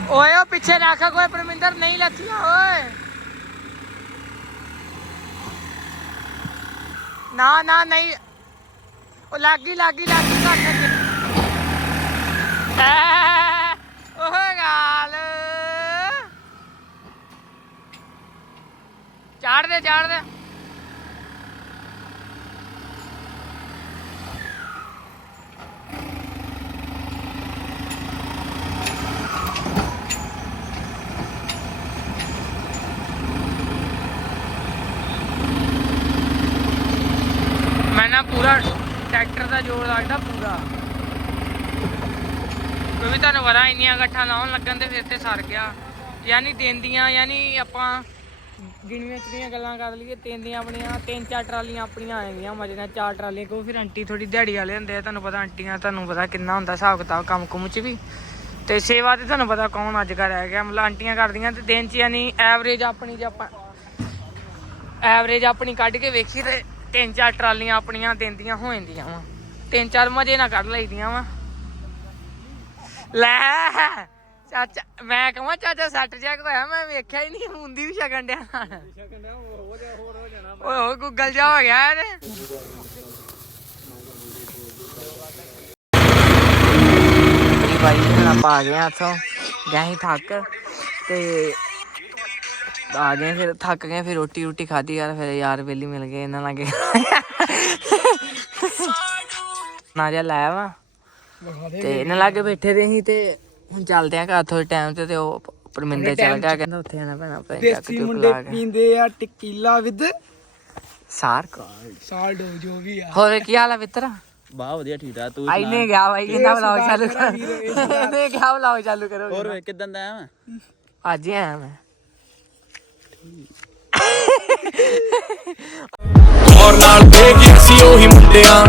ਓਏ, ਉਹ ਪਿੱਛੇ ਰੱਖ, ਕੋਈ ਪਰਮਿੰਦਰ ਨਹੀਂ ਲੱਥੀਆਂ, ਓਏ। ਨਾ ਨਾ, ਨਹੀਂ। ਉਹ ਲੱਗੀ ਲੱਗੀ ਲੱਗੀ, ਘੱਟ ਓਏ, ਗਾਲ। ਚਾੜ ਦੇ ਚਾੜ ਦੇ ਮੈਂ ਨਾ ਪੂਰਾ ਟਰੈਕਟਰ ਦਾ ਜੋਰ ਲੱਗਦਾ ਪੂਰਾ ਕਿਉਂਕਿ ਤੁਹਾਨੂੰ ਪਤਾ ਇੰਨੀਆਂ ਗੱਠਾਂ ਲਾਉਣ ਲੱਗਣ ਤੇ ਫਿਰ ਤੇ ਸਰ ਗਿਆ। ਯਾਨੀ ਦਿੰਦੀਆਂ, ਯਾਨੀ ਆਪਾਂ ਗਿਣਵੇਂ ਚੜੀਆਂ ਗੱਲਾਂ ਕਰ ਲਈਏ ਤਿੰਨ ਦੀਆਂ ਆਪਣੀਆਂ, ਤਿੰਨ ਚਾਰ ਟਰਾਲੀਆਂ ਆਪਣੀਆਂ ਆ ਆਏਗੀਆਂ ਮਜੇ ਨਾਲ ਚਾਰ ਟਰਾਲੀਆਂ ਕਿਉਂ ਫਿਰ ਆਂਟੀ ਥੋੜੀ ਦਿਹਾੜੀ ਵਾਲੇ ਹੁੰਦੇ ਆ, ਤੁਹਾਨੂੰ ਪਤਾ ਆਂਟੀਆਂ, ਤੁਹਾਨੂੰ ਪਤਾ ਕਿੰਨਾ ਹੁੰਦਾ ਹਿਸਾਬ ਕਿਤਾਬ ਕੰਮ ਕੁਮ ਚ ਵੀ। ਤੇ ਸੇਵਾ ਤੇ ਤੁਹਾਨੂੰ ਪਤਾ ਕੌਣ ਅੱਜ ਕੱਲ੍ਹ ਰਹਿ ਗਿਆ, ਮਤਲਬ ਆਂਟੀਆਂ ਕਰਦੀਆਂ ਤੇ ਦਿਨ ਚ ਯਾਨੀ ਐਵਰੇਜ ਆਪਣੀ ਜੇ ਆਪਾਂ ਐਵਰੇਜ ਆਪਣੀ ਕੱਢ ਕੇ ਵੇਖੀ ਤੇ ਤਿੰਨ ਚਾਰ ਟਰਾਲੀਆਂ ਆਪਣੀਆਂ ਦਿੰਦੀਆਂ ਹੋ ਜਾਂਦੀਆਂ ਵਾ। ਤਿੰਨ ਚਾਰ ਮਜੇ ਨਾਲ ਕੱਢ ਲਈਦੀਆਂ ਵਾ। ਲੈ। ਚਾਚਾ, ਮੈਂ ਕਹਾਂ ਚਾਚਾ ਸੱਟ ਜਿਆ ਹੋਇਆ, ਮੈਂ ਵੇਖਿਆ ਹੀ ਨਹੀਂ ਹੁੰਦੀ ਵੀ ਛਕਣ ਡਿਆ ਓਏ ਹੋ ਗੁੱਗਲ ਜਾ ਹੋ ਗਿਆ ਇਹਦੇ। ਬੜੀ ਹੁਣ ਆਪਾਂ ਆ ਗਏ ਹਾਂ ਇੱਥੋਂ। ਗਏ ਥੱਕ, ਤੇ ਆ ਗਏ, ਫਿਰ ਥੱਕ ਗਏ, ਫਿਰ ਰੋਟੀ ਰੋਟੀ ਖਾਧੀ, ਯਾਰ, ਫਿਰ ਯਾਰ ਵੇਲੀ ਮਿਲ ਗਏ, ਇਹਨਾਂ ਨਾਲ ਗਏ ਨਾ ਜਾ ਲਾਇਆ ਵਾ। ਤੇ ਇਹਨਾਂ ਲਾਗੇ ਬੈਠੇ ਦੇ ਸੀ ਤੇ ਹੁਣ ਚੱਲਦੇ ਆ ਘਰ ਥੋੜੇ ਟਾਈਮ ਤੇ ਤੇ ਉਹ ਪਰਮਿੰਦਰ ਚੱਲ ਗਿਆ ਕਹਿੰਦਾ ਉੱਥੇ ਆਣਾ ਪੈਣਾ ਪੈ ਦੇਸੀ ਮੁੰਡੇ ਪੀਂਦੇ ਆ ਟਿੱਕੀਲਾ ਵਿਦ ਸਾਰ ਸਾਲਡੋ ਜੋ ਵੀ ਆ। ਹੋਰ ਕੀ ਹਾਲ ਆ ਮਿੱਤਰ? ਬਾ ਵਧੀਆ ਠੀਕ ਠਾਕ ਤੂੰ ਆਈ ਨੇ ਗਿਆ ਬਾਈ ਕਹਿੰਦਾ ਵਲੌਗ ਚਾਲੂ ਕਰ। ਇਹਨੇ ਕਿਹਾ ਵਲੌਗ ਚਾਲੂ ਕਰੋ ਹੋਰ ਵੇ ਕਿਦਾਂ ਦਾ ਆ ਅੱਜ ਹੀ ਆਇਆ ਮੈਂ। ਔਰ ਨਾਲ ਗਿਆ ਸੀ ਉਹੀ ਮੁੰਡਿਆਂ।